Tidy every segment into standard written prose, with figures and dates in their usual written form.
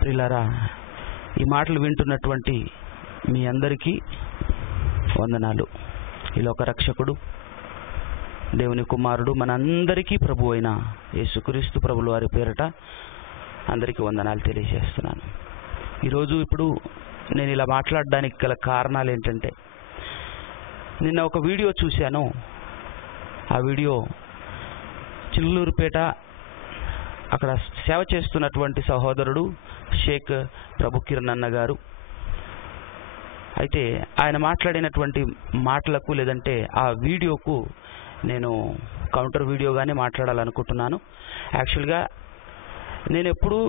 ప్రియులారా, ఈ మాటలు వింటున్నటువంటి మీ అందరికీ వందనాలు. ఈ లోక రక్షకుడు, దేవుని కుమారుడు, మనందరికీ ప్రభు అయిన యేసుక్రీస్తు ప్రభుల వారి పేరట అందరికీ వందనాలు తెలియజేస్తున్నాను. ఇప్పుడు నేను ఇలా మాట్లాడడానికి గల కారణాలు ఏంటంటే, నిన్న ఒక వీడియో చూశాను. ఆ వీడియో చిల్లూరుపేట అక్కడ సేవ చేస్తున్నటువంటి సహోదరుడు షేక్ ప్రభు కిరణ్ అన్న గారు. అయితే ఆయన మాట్లాడినటువంటి మాటలకు లేదంటే ఆ వీడియోకు నేను కౌంటర్ వీడియోగానే మాట్లాడాలనుకుంటున్నాను. యాక్చువల్గా నేను ఎప్పుడూ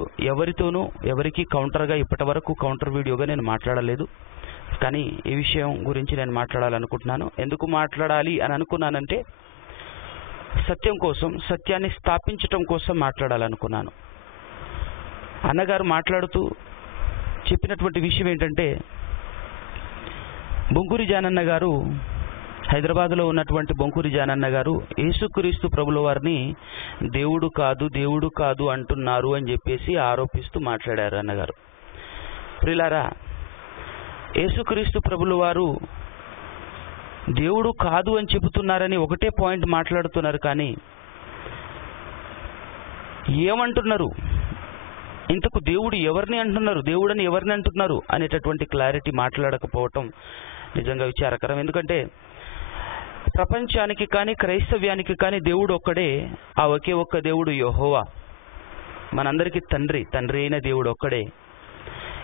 ఎవరికి కౌంటర్గా ఇప్పటి వరకు కౌంటర్ వీడియోగా నేను మాట్లాడలేదు. కానీ ఈ విషయం గురించి నేను మాట్లాడాలనుకుంటున్నాను. ఎందుకు మాట్లాడాలి అని అనుకున్నానంటే, సత్యం కోసం, సత్యాన్ని స్థాపించటం కోసం మాట్లాడాలనుకున్నాను. అన్నగారు మాట్లాడుతూ చెప్పినటువంటి విషయం ఏంటంటే, బొంకూరి జానన్న గారు, హైదరాబాద్లో ఉన్నటువంటి బొంకూరి జానన్న గారు యేసుక్రీస్తు ప్రభుల వారిని దేవుడు కాదు అంటున్నారు అని చెప్పేసి ఆరోపిస్తూ మాట్లాడారు అన్నగారు. ప్రియులారా, యేసుక్రీస్తు ప్రభుల వారు దేవుడు కాదు అని చెబుతున్నారని ఒకటే పాయింట్ మాట్లాడుతున్నారు. కానీ ఏమంటున్నారు, ఇంతకు దేవుడు ఎవరిని అంటున్నారు, దేవుడని ఎవరిని అంటున్నారు అనేటటువంటి క్లారిటీ మాట్లాడకపోవటం నిజంగా విచారకరం. ఎందుకంటే ప్రపంచానికి కానీ క్రైస్తవ్యానికి కానీ దేవుడు ఒక్కడే. ఆ ఒకే ఒక్క దేవుడు యెహోవా, మనందరికీ తండ్రి అయిన దేవుడు ఒక్కడే.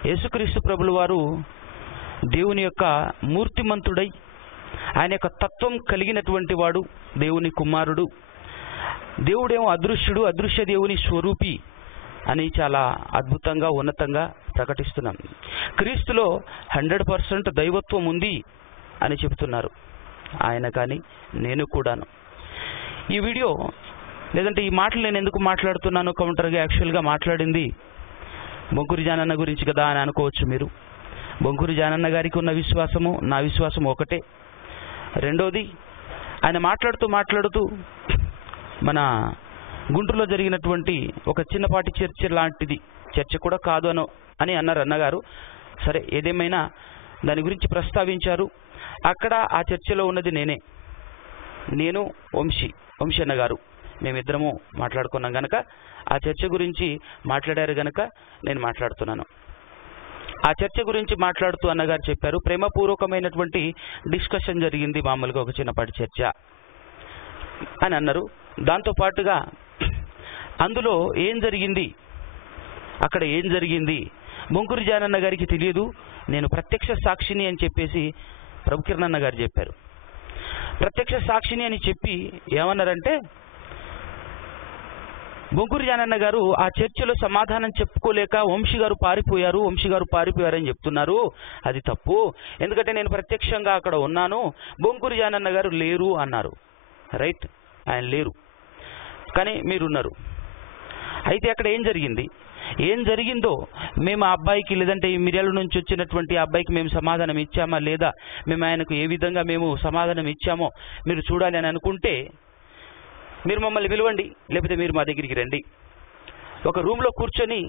యేసుక్రీస్తు ప్రభుల వారు దేవుని యొక్క మూర్తిమంతుడై, ఆయన యొక్క తత్వం కలిగినటువంటి వాడు, దేవుని కుమారుడు. దేవుడేమో అదృశ్యుడు, అదృశ్య దేవుని స్వరూపి అని చాలా అద్భుతంగా ఉన్నతంగా ప్రకటిస్తున్నాం. క్రీస్తులో 100% దైవత్వం ఉంది అని చెబుతున్నారు ఆయన, కానీ నేను కూడాను. ఈ వీడియో లేదంటే ఈ మాటలు నేను ఎందుకు మాట్లాడుతున్నాను కౌంటర్గా, యాక్చువల్గా మాట్లాడింది బొంకూరి జానన్న గురించి కదా అని అనుకోవచ్చు మీరు. బొంకూరి జానన్న గారికి ఉన్న విశ్వాసము, నా విశ్వాసం ఒకటే. రెండోది, ఆయన మాట్లాడుతూ మన గుంటూరులో జరిగినటువంటి ఒక చిన్నపాటి చర్చ లాంటిది, చర్చ కూడా కాదు అని అన్నారు అన్నగారు. సరే, ఏదేమైనా దాని గురించి ప్రస్తావించారు. అక్కడ ఆ చర్చలో ఉన్నది నేను వంశీ అన్నగారు, మేమిద్దరము మాట్లాడుకున్నాం గనక, ఆ చర్చ గురించి మాట్లాడారు గనక నేను మాట్లాడుతున్నాను. ఆ చర్చ గురించి మాట్లాడుతూ అన్నగారు చెప్పారు, ప్రేమపూర్వకమైనటువంటి డిస్కషన్ జరిగింది, మామూలుగా ఒక చిన్నపాటి చర్చ అని అన్నారు. దాంతోపాటుగా అందులో అక్కడ ఏం జరిగింది బొంకూరి జానన్న గారికి తెలియదు, నేను ప్రత్యక్ష సాక్షిని అని చెప్పేసి ప్రభు కిరణ్ అన్న గారు చెప్పారు. ప్రత్యక్ష సాక్షిని అని చెప్పి ఏమన్నారంటే, బొంకూరి జానన్న గారు ఆ చర్చలో సమాధానం చెప్పుకోలేక వంశీ గారు పారిపోయారని చెప్తున్నారు. అది తప్పు, ఎందుకంటే నేను ప్రత్యక్షంగా అక్కడ ఉన్నాను, బొంకూరి జానన్న గారు లేరు అన్నారు. రైట్, ఆయన లేరు, కానీ మీరున్నారు. అయితే అక్కడ ఏం జరిగిందో మేము ఆ అబ్బాయికి, లేదంటే ఈ మిర్యాల నుంచి వచ్చినటువంటి ఆ అబ్బాయికి మేము సమాధానం ఇచ్చామా లేదా, మేము ఆయనకు ఏ విధంగా మేము సమాధానం ఇచ్చామో మీరు చూడాలి అని అనుకుంటే మీరు మమ్మల్ని పిలవండి, లేకపోతే మీరు మా దగ్గరికి రండి. ఒక రూమ్లో కూర్చొని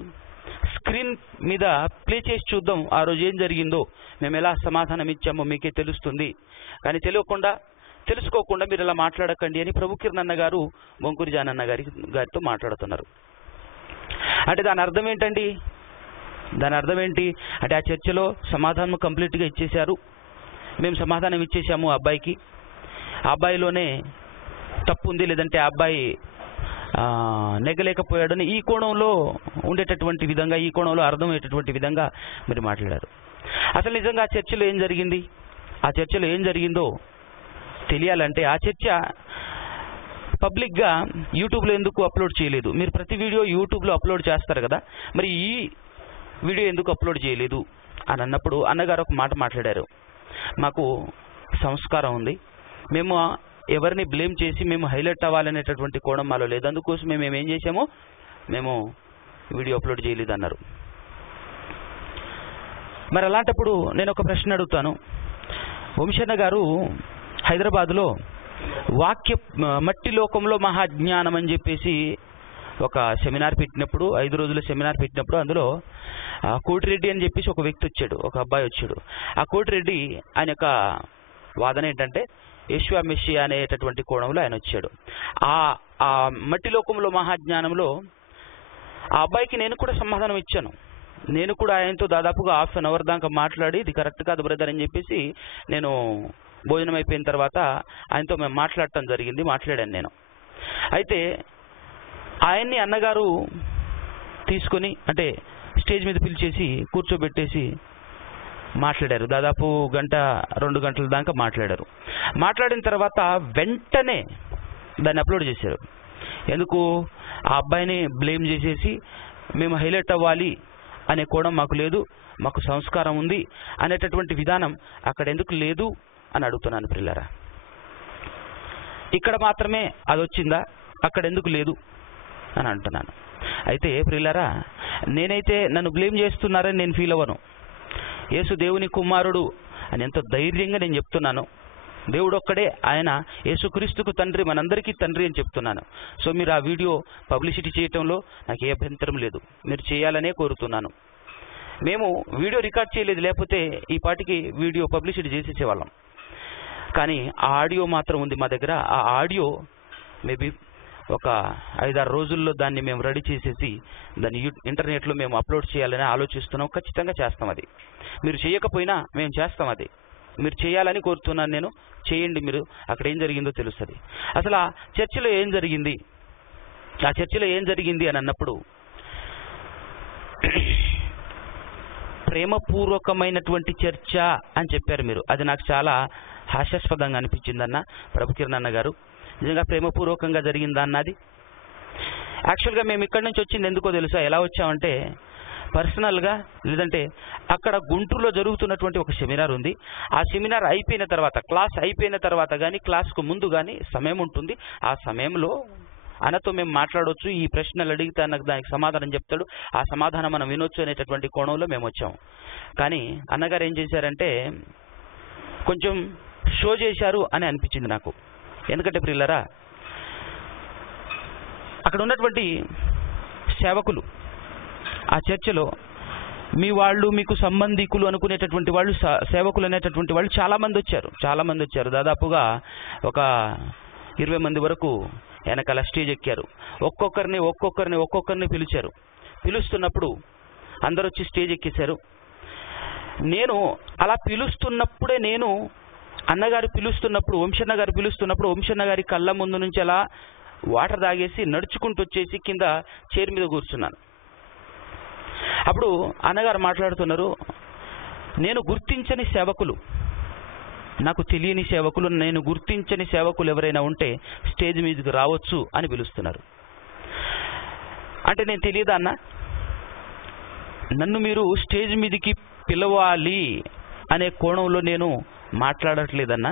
స్క్రీన్ మీద ప్లే చేసి చూద్దాం ఆ రోజు ఏం జరిగిందో, మేము ఎలా సమాధానం ఇచ్చామో మీకే తెలుస్తుంది. కానీ తెలుసుకోకుండా మీరు ఇలా మాట్లాడకండి అని ప్రభు కిరణ్ అన్న గారు బొంకూరి జానన్న గారితో మాట్లాడుతున్నారు. అంటే దాని అర్థం ఏంటండి? అంటే ఆ చర్చలో సమాధానం కంప్లీట్గా ఇచ్చేశారు, మేము సమాధానం ఇచ్చేసాము ఆ అబ్బాయికి, ఆ అబ్బాయిలోనే తప్పు ఉంది, లేదంటే ఆ అబ్బాయి నెగ్గలేకపోయాడని ఈ కోణంలో ఉండేటటువంటి విధంగా, ఈ కోణంలో అర్థమయ్యేటటువంటి విధంగా మీరు మాట్లాడారు. అసలు నిజంగా ఆ చర్చలో ఏం జరిగిందో తెలియాలంటే ఆ చర్చ పబ్లిక్గా యూట్యూబ్లో ఎందుకు అప్లోడ్ చేయలేదు? మీరు ప్రతి వీడియో యూట్యూబ్లో అప్లోడ్ చేస్తారు కదా, మరి ఈ వీడియో ఎందుకు అప్లోడ్ చేయలేదు అని అన్నప్పుడు అన్నగారు ఒక మాట మాట్లాడారు, మాకు సంస్కారం ఉంది, మేము ఎవరిని బ్లేమ్ చేసి మేము హైలైట్ అవ్వాలనేటటువంటి కోణం మాలో లేదు, అందుకోసం మేము ఏం చేసామో మేము వీడియో అప్లోడ్ చేయలేదు అన్నారు. మరి అలాంటప్పుడు నేను ఒక ప్రశ్న అడుగుతాను. వంశన్న గారు హైదరాబాద్లో మట్టి లోకంలో మహాజ్ఞానం అని చెప్పేసి ఒక సెమినార్ పెట్టినప్పుడు, 5 రోజుల సెమినార్ పెట్టినప్పుడు అందులో కోటిరెడ్డి అని చెప్పేసి ఒక వ్యక్తి వచ్చాడు, ఒక అబ్బాయి వచ్చాడు. ఆ కోటిరెడ్డి ఆయన యొక్క వాదన ఏంటంటే యేషువా మెస్సియా అనేటటువంటి కోణంలో ఆయన వచ్చాడు. ఆ మట్టి లోకంలో మహాజ్ఞానంలో ఆ అబ్బాయికి నేను కూడా సమాధానం ఇచ్చాను. నేను కూడా ఆయనతో దాదాపుగా ½ దాకా మాట్లాడి ఇది కరెక్ట్ కాదు బ్రదర్ అని చెప్పేసి నేను భోజనం అయిపోయిన తర్వాత ఆయనతో మేము మాట్లాడాను నేను. అయితే ఆయన్ని అన్నగారు తీసుకొని అంటే స్టేజ్ మీద పిలిచేసి కూర్చోబెట్టేసి మాట్లాడారు. దాదాపు 1-2 గంటల దాకా మాట్లాడారు. మాట్లాడిన తర్వాత వెంటనే దాన్ని అప్లోడ్ చేశారు. ఎందుకు? ఆ అబ్బాయిని బ్లేమ్ చేసేసి మేము హైలైట్ అవ్వాలి అనే కోణం మాకు లేదు, మాకు సంస్కారం ఉంది అనేటటువంటి విధానం అక్కడ ఎందుకు లేదు అని అడుగుతున్నాను ప్రియులారా. ఇక్కడ మాత్రమే అది వచ్చిందా, అక్కడ ఎందుకు లేదు అని అంటున్నాను. అయితే ప్రియులారా, నేనైతే నన్ను బ్లేమ్ చేస్తున్నారని నేను ఫీల్ అవ్వను. యేసు దేవుని కుమారుడు అని ఎంతో ధైర్యంగా నేను చెప్తున్నాను. దేవుడు ఒక్కడే, ఆయన యేసుక్రీస్తుకు తండ్రి, మనందరికీ తండ్రి అని చెప్తున్నాను. సో మీరు ఆ వీడియో పబ్లిసిటీ చేయటంలో నాకు ఏ అభ్యంతరం లేదు, మీరు చేయాలనే కోరుతున్నాను. మేము వీడియో రికార్డ్ చేయలేదు, లేకపోతే ఈ పాటికి వీడియో పబ్లిసిటీ చేసేసేవాళ్ళం. కానీ ఆ ఆడియో మాత్రం ఉంది మా దగ్గర. ఆ ఆడియో మేబీ ఒక 5-6 రోజుల్లో దాన్ని మేము రెడీ చేసేసి దాన్ని ఇంటర్నెట్లో మేము అప్లోడ్ చేయాలని ఆలోచిస్తున్నాం. ఖచ్చితంగా చేస్తాం. అది మీరు చేయకపోయినా మేము చేస్తాం. అది మీరు చేయాలని కోరుతున్నాను నేను. చేయండి. మీరు అక్కడ ఏం జరిగిందో తెలుస్తుంది. అసలు ఆ చర్చిలో ఏం జరిగింది, ఆ చర్చిలో ఏం జరిగింది అని అన్నప్పుడు ప్రేమపూర్వకమైనటువంటి చర్చ అని చెప్పారు మీరు. అది నాకు చాలా హాస్యాస్పదంగా అనిపించిందన్న ప్రభుకిరణ్ అన్న గారు. నిజంగా ప్రేమపూర్వకంగా జరిగిందా అన్నది. యాక్చువల్గా మేము ఇక్కడి నుంచి వచ్చింది ఎందుకో తెలుసా? ఎలా వచ్చామంటే పర్సనల్గా, లేదంటే అక్కడ గుంటూరులో జరుగుతున్నటువంటి ఒక సెమినార్ ఉంది. ఆ సెమినార్ అయిపోయిన తర్వాత, క్లాస్ అయిపోయిన తర్వాత కానీ క్లాస్కు ముందు కానీ సమయం ఉంటుంది. ఆ సమయంలో ఆయనతో మేము మాట్లాడవచ్చు, ఈ ప్రశ్నలు అడిగితే నాకు దానికి సమాధానం చెప్తాడు, ఆ సమాధానం మనం వినొచ్చు అనేటటువంటి కోణంలో మేము వచ్చాము. కానీ అన్నగారు ఏం చేశారంటే కొంచెం షో చేశారు అని అనిపించింది నాకు. ఎందుకంటే ప్రియులారా, అక్కడ ఉన్నటువంటి సేవకులు ఆ చర్చలో మీ వాళ్ళు, మీకు సంబంధికులు అనుకునేటటువంటి వాళ్ళు, సేవకులు అనేటటువంటి వాళ్ళు చాలామంది వచ్చారు. దాదాపుగా ఒక 20 మంది వరకు వెనకాల స్టేజ్ ఎక్కారు. ఒక్కొక్కరిని పిలిచారు. పిలుస్తున్నప్పుడు అందరూ వచ్చి స్టేజ్ ఎక్కేశారు. నేను అలా పిలుస్తున్నప్పుడే అన్నగారు పిలుస్తున్నప్పుడు, వంశన్న గారు పిలుస్తున్నప్పుడు, వంశన్న గారి కళ్ళ ముందు నుంచి అలా వాటర్ తాగేసి నడుచుకుంటూ వచ్చేసి కింద చైర్ మీద కూర్చున్నాను. అప్పుడు అన్నగారు మాట్లాడుతున్నారు, నేను గుర్తించని సేవకులు, నాకు తెలియని సేవకులు, నేను గుర్తించని సేవకులు ఎవరైనా ఉంటే స్టేజ్ మీదకి రావచ్చు అని పిలుస్తున్నారు. అంటే నేను తెలియదా అన్న? నన్ను మీరు స్టేజ్ మీదకి పిలవాలి అనే కోణంలో నేను మాట్లాడట్లేదన్నా.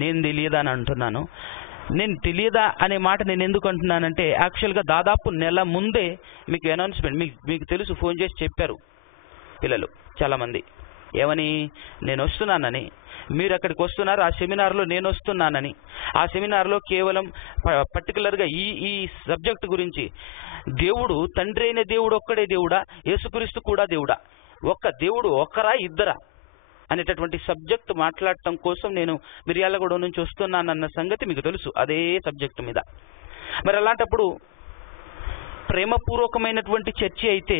నేను తెలియదా అని అంటున్నాను. నేను తెలియదా అనే మాట నేను ఎందుకు అంటున్నానంటే, యాక్చువల్గా దాదాపు నెల ముందే మీకు అనౌన్స్మెంట్, మీకు తెలుసు, ఫోన్ చేసి చెప్పారు పిల్లలు చాలామంది. ఏమని? నేను వస్తున్నానని, మీరు అక్కడికి వస్తున్నారు, ఆ సెమినార్లో నేను వస్తున్నానని. ఆ సెమినార్లో కేవలం పర్టికులర్గా ఈ సబ్జెక్ట్ గురించి, దేవుడు తండ్రి అయిన దేవుడు ఒక్కడే దేవుడా, యేసుక్రీస్తు కూడా దేవుడా, ఒక్క దేవుడు ఒక్కరా ఇద్దరా అనేటటువంటి సబ్జెక్ట్ మాట్లాడటం కోసం నేను మిర్యాలగూడ నుంచి వస్తున్నానన్న సంగతి మీకు తెలుసు, అదే సబ్జెక్టు మీద. మరి అలాంటప్పుడు ప్రేమపూర్వకమైనటువంటి చర్చ అయితే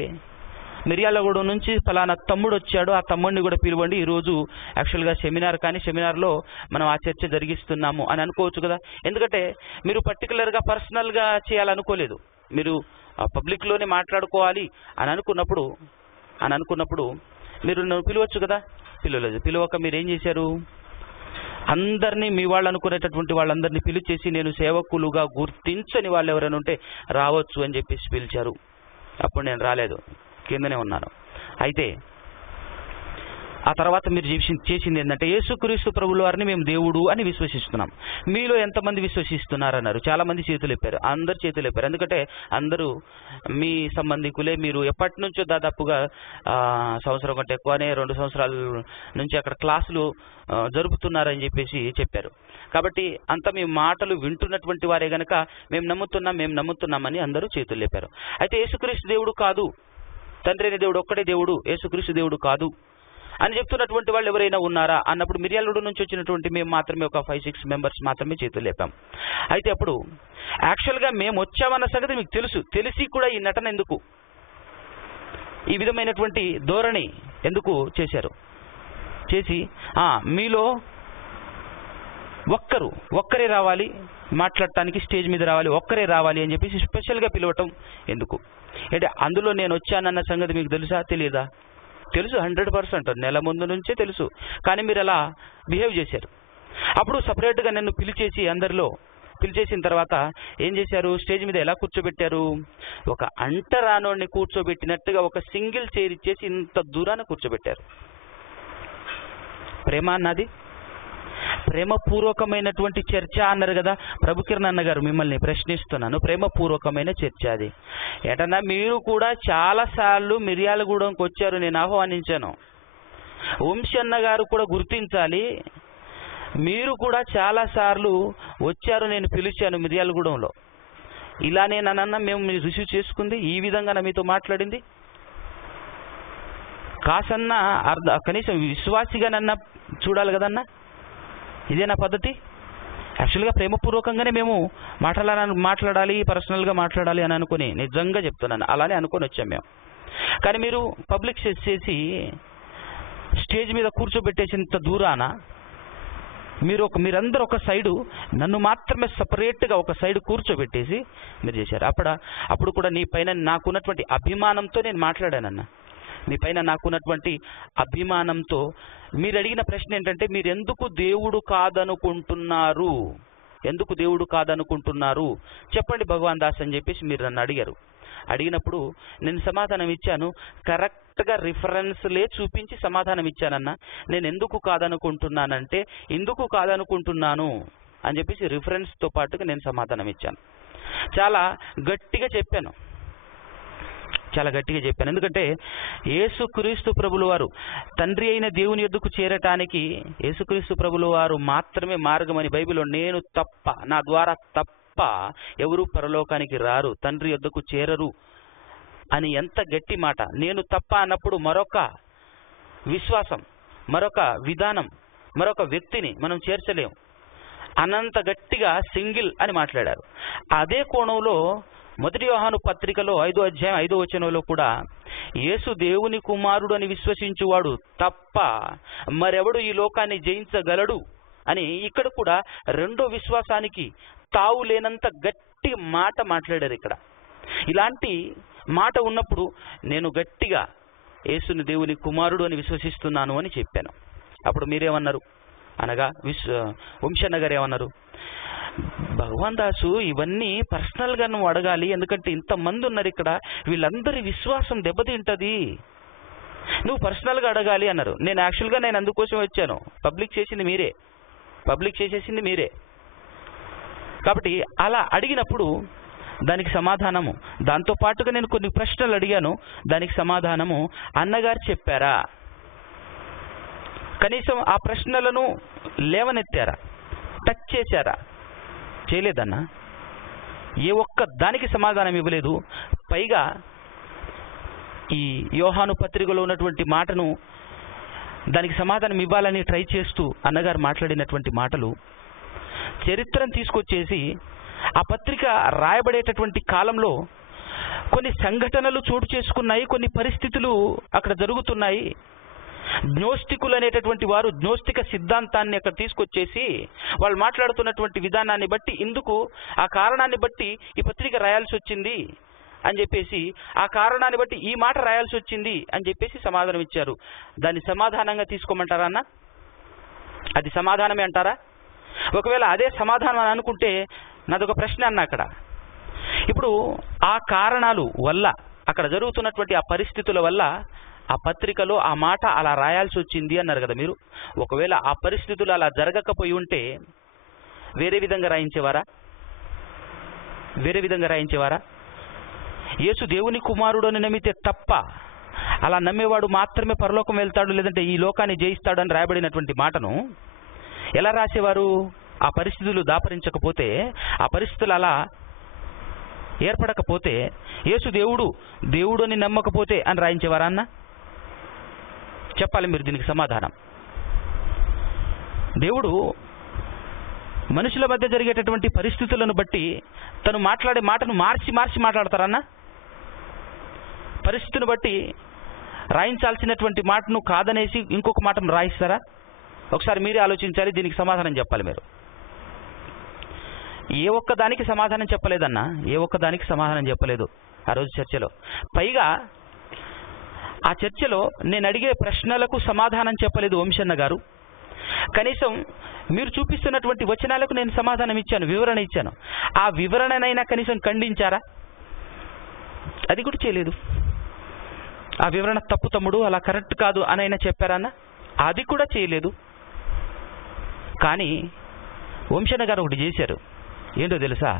మిర్యాలగూడ నుంచి ఫలానా తమ్ముడు వచ్చాడు, ఆ తమ్ముడిని కూడా పిలవండి, ఈరోజు యాక్చువల్గా సెమినార్, కానీ సెమినార్లో మనం ఆ చర్చ జరిగిస్తున్నాము అని అనుకోవచ్చు కదా. ఎందుకంటే మీరు పర్టికులర్గా పర్సనల్గా చేయాలనుకోలేదు, మీరు పబ్లిక్లోనే మాట్లాడుకోవాలి అని అనుకున్నప్పుడు మీరు నన్ను పిలవచ్చు కదా. పిలవలేదు. పిలవక మీరు ఏం చేశారు? అందరినీ మీ వాళ్ళు అనుకునేటటువంటి వాళ్ళందరినీ పిలిచేసి నేను సేవకులుగా గుర్తించని వాళ్ళు ఎవరైనా ఉంటే రావచ్చు అని చెప్పేసి పిలిచారు. అప్పుడు నేను రాలేదు, కిందనే ఉన్నాను. అయితే ఆ తర్వాత మీరు చేసింది ఏంటంటే, యేసుక్రీస్తు ప్రభుల వారిని మేము దేవుడు అని విశ్వసిస్తున్నాం. మీలో ఎంతమంది విశ్వసిస్తున్నారన్నారు. చాలామంది చేతులు ఎప్పారు, అందరు చేతులు ఎప్పారు. ఎందుకంటే అందరూ మీ సంబంధికులే. మీరు ఎప్పటి నుంచో దాదాపుగా సంవత్సరం కంటే ఎక్కువనే, 2 సంవత్సరాల నుంచి అక్కడ క్లాసులు జరుపుతున్నారని చెప్పేసి చెప్పారు. కాబట్టి అంత మీ మాటలు వింటున్నటువంటి వారే గనక మేము నమ్ముతున్నామని అందరూ చేతులు లేపారు. అయితే యేసుక్రీస్తు దేవుడు కాదు తండ్రి అయిన దేవుడు ఒక్కడే దేవుడు, యేసుక్రీస్తు దేవుడు కాదు అని చెప్తున్నటువంటి వాళ్ళు ఎవరైనా ఉన్నారా అన్నప్పుడు మిర్యాలగూడ నుంచి వచ్చినటువంటి మేము మాత్రమే ఒక 5-6 మెంబర్స్ మాత్రమే చేతులు లేపాం. అయితే అప్పుడు యాక్చువల్గా మేము వచ్చామన్న సంగతి మీకు తెలిసి కూడా ఈ నటన ఎందుకు, ఈ విధమైనటువంటి ధోరణి ఎందుకు చేసి మీలో ఒక్కరే రావాలి మాట్లాడటానికి, స్టేజ్ మీద రావాలి, ఒక్కరే రావాలి అని చెప్పేసి స్పెషల్గా పిలవటం ఎందుకు? అంటే అందులో నేను వచ్చానన్న సంగతి మీకు తెలుసా తెలియదా? తెలుసు, 100%, నెల ముందు నుంచే తెలుసు. కానీ మీరు అలా బిహేవ్ చేశారు. అప్పుడు సపరేట్గా నన్ను పిలిచేసిన తర్వాత ఏం చేశారు? స్టేజ్ మీద ఎలా కూర్చోబెట్టారు? ఒక అంటరానోడిని కూర్చోబెట్టినట్టుగా ఒక సింగిల్ చైర్ ఇచ్చేసి ఇంత దూరాన కూర్చోబెట్టారు. ప్రేమ అన్నది ప్రేమపూర్వకమైనటువంటి చర్చ అన్నారు కదా ప్రభుకిరణ్ అన్న గారు. మిమ్మల్ని ప్రశ్నిస్తున్నాను, ప్రేమపూర్వకమైన చర్చ అది ఎటన్నా మీరు కూడా చాలాసార్లు మిర్యాలగూడెంకి వచ్చారు, నేను ఆహ్వానించాను. వంశీ అన్న గారు కూడా గుర్తించాలి, మీరు కూడా చాలాసార్లు వచ్చారు, నేను పిలిచాను మిర్యాలగూడెంలో. ఇలానే నన్న మేము రిసీవ్ చేసుకుంది, ఈ విధంగా మీతో మాట్లాడింది. కాసన్నా కనీసం విశ్వాసిగా నన్న చూడాలి కదన్నా. ఇదే నా పద్ధతి. యాక్చువల్గా ప్రేమపూర్వకంగానే మేము మాట్లాడాలి, పర్సనల్గా మాట్లాడాలి అని అనుకుని, నిజంగా చెప్తున్నాను, అలానే అనుకొని వచ్చాం మేము. కానీ మీరు పబ్లిక్ చేసి స్టేజ్ మీద కూర్చోబెట్టేసినంత దూరాన మీరందరూ ఒక సైడు, నన్ను మాత్రమే సపరేట్గా ఒక సైడ్ కూర్చోబెట్టేసి మీరు చేశారు. అప్పుడు కూడా నీ పైన నాకున్నటువంటి అభిమానంతో నేను మాట్లాడానన్న. మీ పైన నాకున్నటువంటి అభిమానంతో మీరు అడిగిన ప్రశ్న ఏంటంటే, మీరు ఎందుకు దేవుడు కాదనుకుంటున్నారు చెప్పండి భగవాన్ దాస్ అని చెప్పేసి మీరు నన్ను అడిగినప్పుడు నేను సమాధానం ఇచ్చాను. కరెక్ట్గా రిఫరెన్స్లే చూపించి సమాధానం ఇచ్చానన్నా. నేను ఎందుకు కాదనుకుంటున్నానంటే, ఎందుకు కాదనుకుంటున్నాను అని చెప్పేసి రిఫరెన్స్తో పాటుగా నేను సమాధానం ఇచ్చాను. చాలా గట్టిగా చెప్పాను. ఎందుకంటే యేసుక్రీస్తు ప్రభుల వారు తండ్రి అయిన దేవుని యొద్దకు చేరటానికి యేసుక్రీస్తు ప్రభుల వారు మాత్రమే మార్గమని బైబిల్లో, నేను తప్ప, నా ద్వారా తప్ప ఎవరు పరలోకానికి రారు, తండ్రి యొద్దకు చేరరు అని ఎంత గట్టి మాట. నేను తప్ప అన్నప్పుడు మరొక విశ్వాసం, మరొక విధానం, మరొక వ్యక్తిని మనం చేర్చలేము. అనంత గట్టిగా సింగిల్ అని మాట్లాడారు. అదే కోణంలో 1 యోహాను పత్రికలో 5వ అధ్యాయం 5వ వచనంలో కూడా యేసు దేవుని కుమారుడు అని విశ్వసించువాడు తప్ప మరెవడు ఈ లోకాన్ని జయించగలడు అని ఇక్కడ కూడా రెండో విశ్వాసానికి తావు లేనంత గట్టి మాట మాట్లాడారు. ఇక్కడ ఇలాంటి మాట ఉన్నప్పుడు నేను గట్టిగా యేసుని దేవుని కుమారుడు అని విశ్వసిస్తున్నాను అని చెప్పాను. అప్పుడు మీరేమన్నారు అనగా వంశన్న గారు ఏమన్నారు? భగవాన్ దాసు, ఇవన్నీ పర్సనల్గా నువ్వు అడగాలి, ఎందుకంటే ఇంతమంది ఉన్నారు ఇక్కడ, వీళ్ళందరి విశ్వాసం దెబ్బతింటది, నువ్వు పర్సనల్గా అడగాలి అన్నారు. నేను యాక్చువల్గా అందుకోసం వచ్చాను. పబ్లిక్ చేసేసింది మీరే. కాబట్టి అలా అడిగినప్పుడు దానికి సమాధానము, దాంతో పాటుగా నేను కొన్ని ప్రశ్నలు అడిగాను, దానికి సమాధానము అన్నగారు చెప్పారా? కనీసం ఆ ప్రశ్నలను లేవనెత్తారా? టచ్ చేశారా? చేయలేదన్నా. ఏ ఒక్క దానికి సమాధానం ఇవ్వలేదు. పైగా ఈ యోహాను పత్రికలో ఉన్నటువంటి మాటను దానికి సమాధానం ఇవ్వాలని ట్రై చేస్తూ అన్నగారు మాట్లాడినటువంటి మాటలు చరిత్రను తీసుకొచ్చేసి ఆ పత్రిక రాయబడేటటువంటి కాలంలో కొన్ని సంఘటనలు చోటు చేసుకున్నాయి, కొన్ని పరిస్థితులు అక్కడ జరుగుతున్నాయి. జ్ఞోస్టికులు అనేటటువంటి వారు జ్ఞోస్టిక సిద్ధాంతాన్ని అక్కడ తీసుకొచ్చేసి వాళ్ళు మాట్లాడుతున్నటువంటి విధానాన్ని బట్టి, ఇందుకు ఆ కారణాన్ని బట్టి ఈ పత్రిక రాయాల్సి వచ్చింది అని చెప్పేసి, ఆ కారణాన్ని బట్టి ఈ మాట రాయాల్సి వచ్చింది అని చెప్పేసి సమాధానం ఇచ్చారు. దాన్ని సమాధానంగా తీసుకోమంటారా అన్న? అది సమాధానమే అంటారా? ఒకవేళ అదే సమాధానం అని అనుకుంటే నాదొక ప్రశ్న అన్న. అక్కడ ఇప్పుడు ఆ కారణాలు వల్ల, అక్కడ జరుగుతున్నటువంటి ఆ పరిస్థితుల వల్ల ఆ పత్రికలో ఆ మాట అలా రాయాల్సి వచ్చింది అన్నారు కదా మీరు. ఒకవేళ ఆ పరిస్థితులు అలా జరగకపోయి ఉంటే వేరే విధంగా రాయించేవారా? యేసు దేవుని కుమారుడు అని నమ్మితే తప్ప, అలా నమ్మేవాడు మాత్రమే పరలోకం వెళ్తాడు, లేదంటే ఈ లోకాన్ని జయిస్తాడు అని రాయబడినటువంటి మాటను ఎలా రాసేవారు? ఆ పరిస్థితులు దాపరించకపోతే, ఆ పరిస్థితులు అలా ఏర్పడకపోతే యేసు దేవుడు అని నమ్మకపోతే అని రాయించేవారా అన్న? చెప్పాలి మీరు దీనికి సమాధానం. దేవుడు మనుషుల మధ్య జరిగేటటువంటి పరిస్థితులను బట్టి తను మాట్లాడే మాటను మార్చి మాట్లాడతారన్న? పరిస్థితిని బట్టి రాయించాల్సినటువంటి మాటను కాదనేసి ఇంకొక మాటను రాయిస్తారా? ఒకసారి మీరే ఆలోచించాలి, దీనికి సమాధానం చెప్పాలి మీరు. ఏ ఒక్కదానికి సమాధానం చెప్పలేదన్నా, ఏ ఒక్కదానికి సమాధానం చెప్పలేదు ఆ రోజు చర్చలో. పైగా ఆ చర్చలో నేను అడిగే ప్రశ్నలకు సమాధానం చెప్పలేదు వంశన్న గారు. కనీసం మీరు చూపిస్తున్నటువంటి వచనాలకు నేను సమాధానం ఇచ్చాను, వివరణ ఇచ్చాను. ఆ వివరణనైనా కనీసం ఖండించారా? అది కూడా చేయలేదు. ఆ వివరణ తప్పు తమ్ముడు, అలా కరెక్ట్ కాదు అని అయినా చెప్పారన్న? అది కూడా చేయలేదు. కానీ వంశన్న గారు ఒకటి చేశారు, ఏంటో తెలుసా?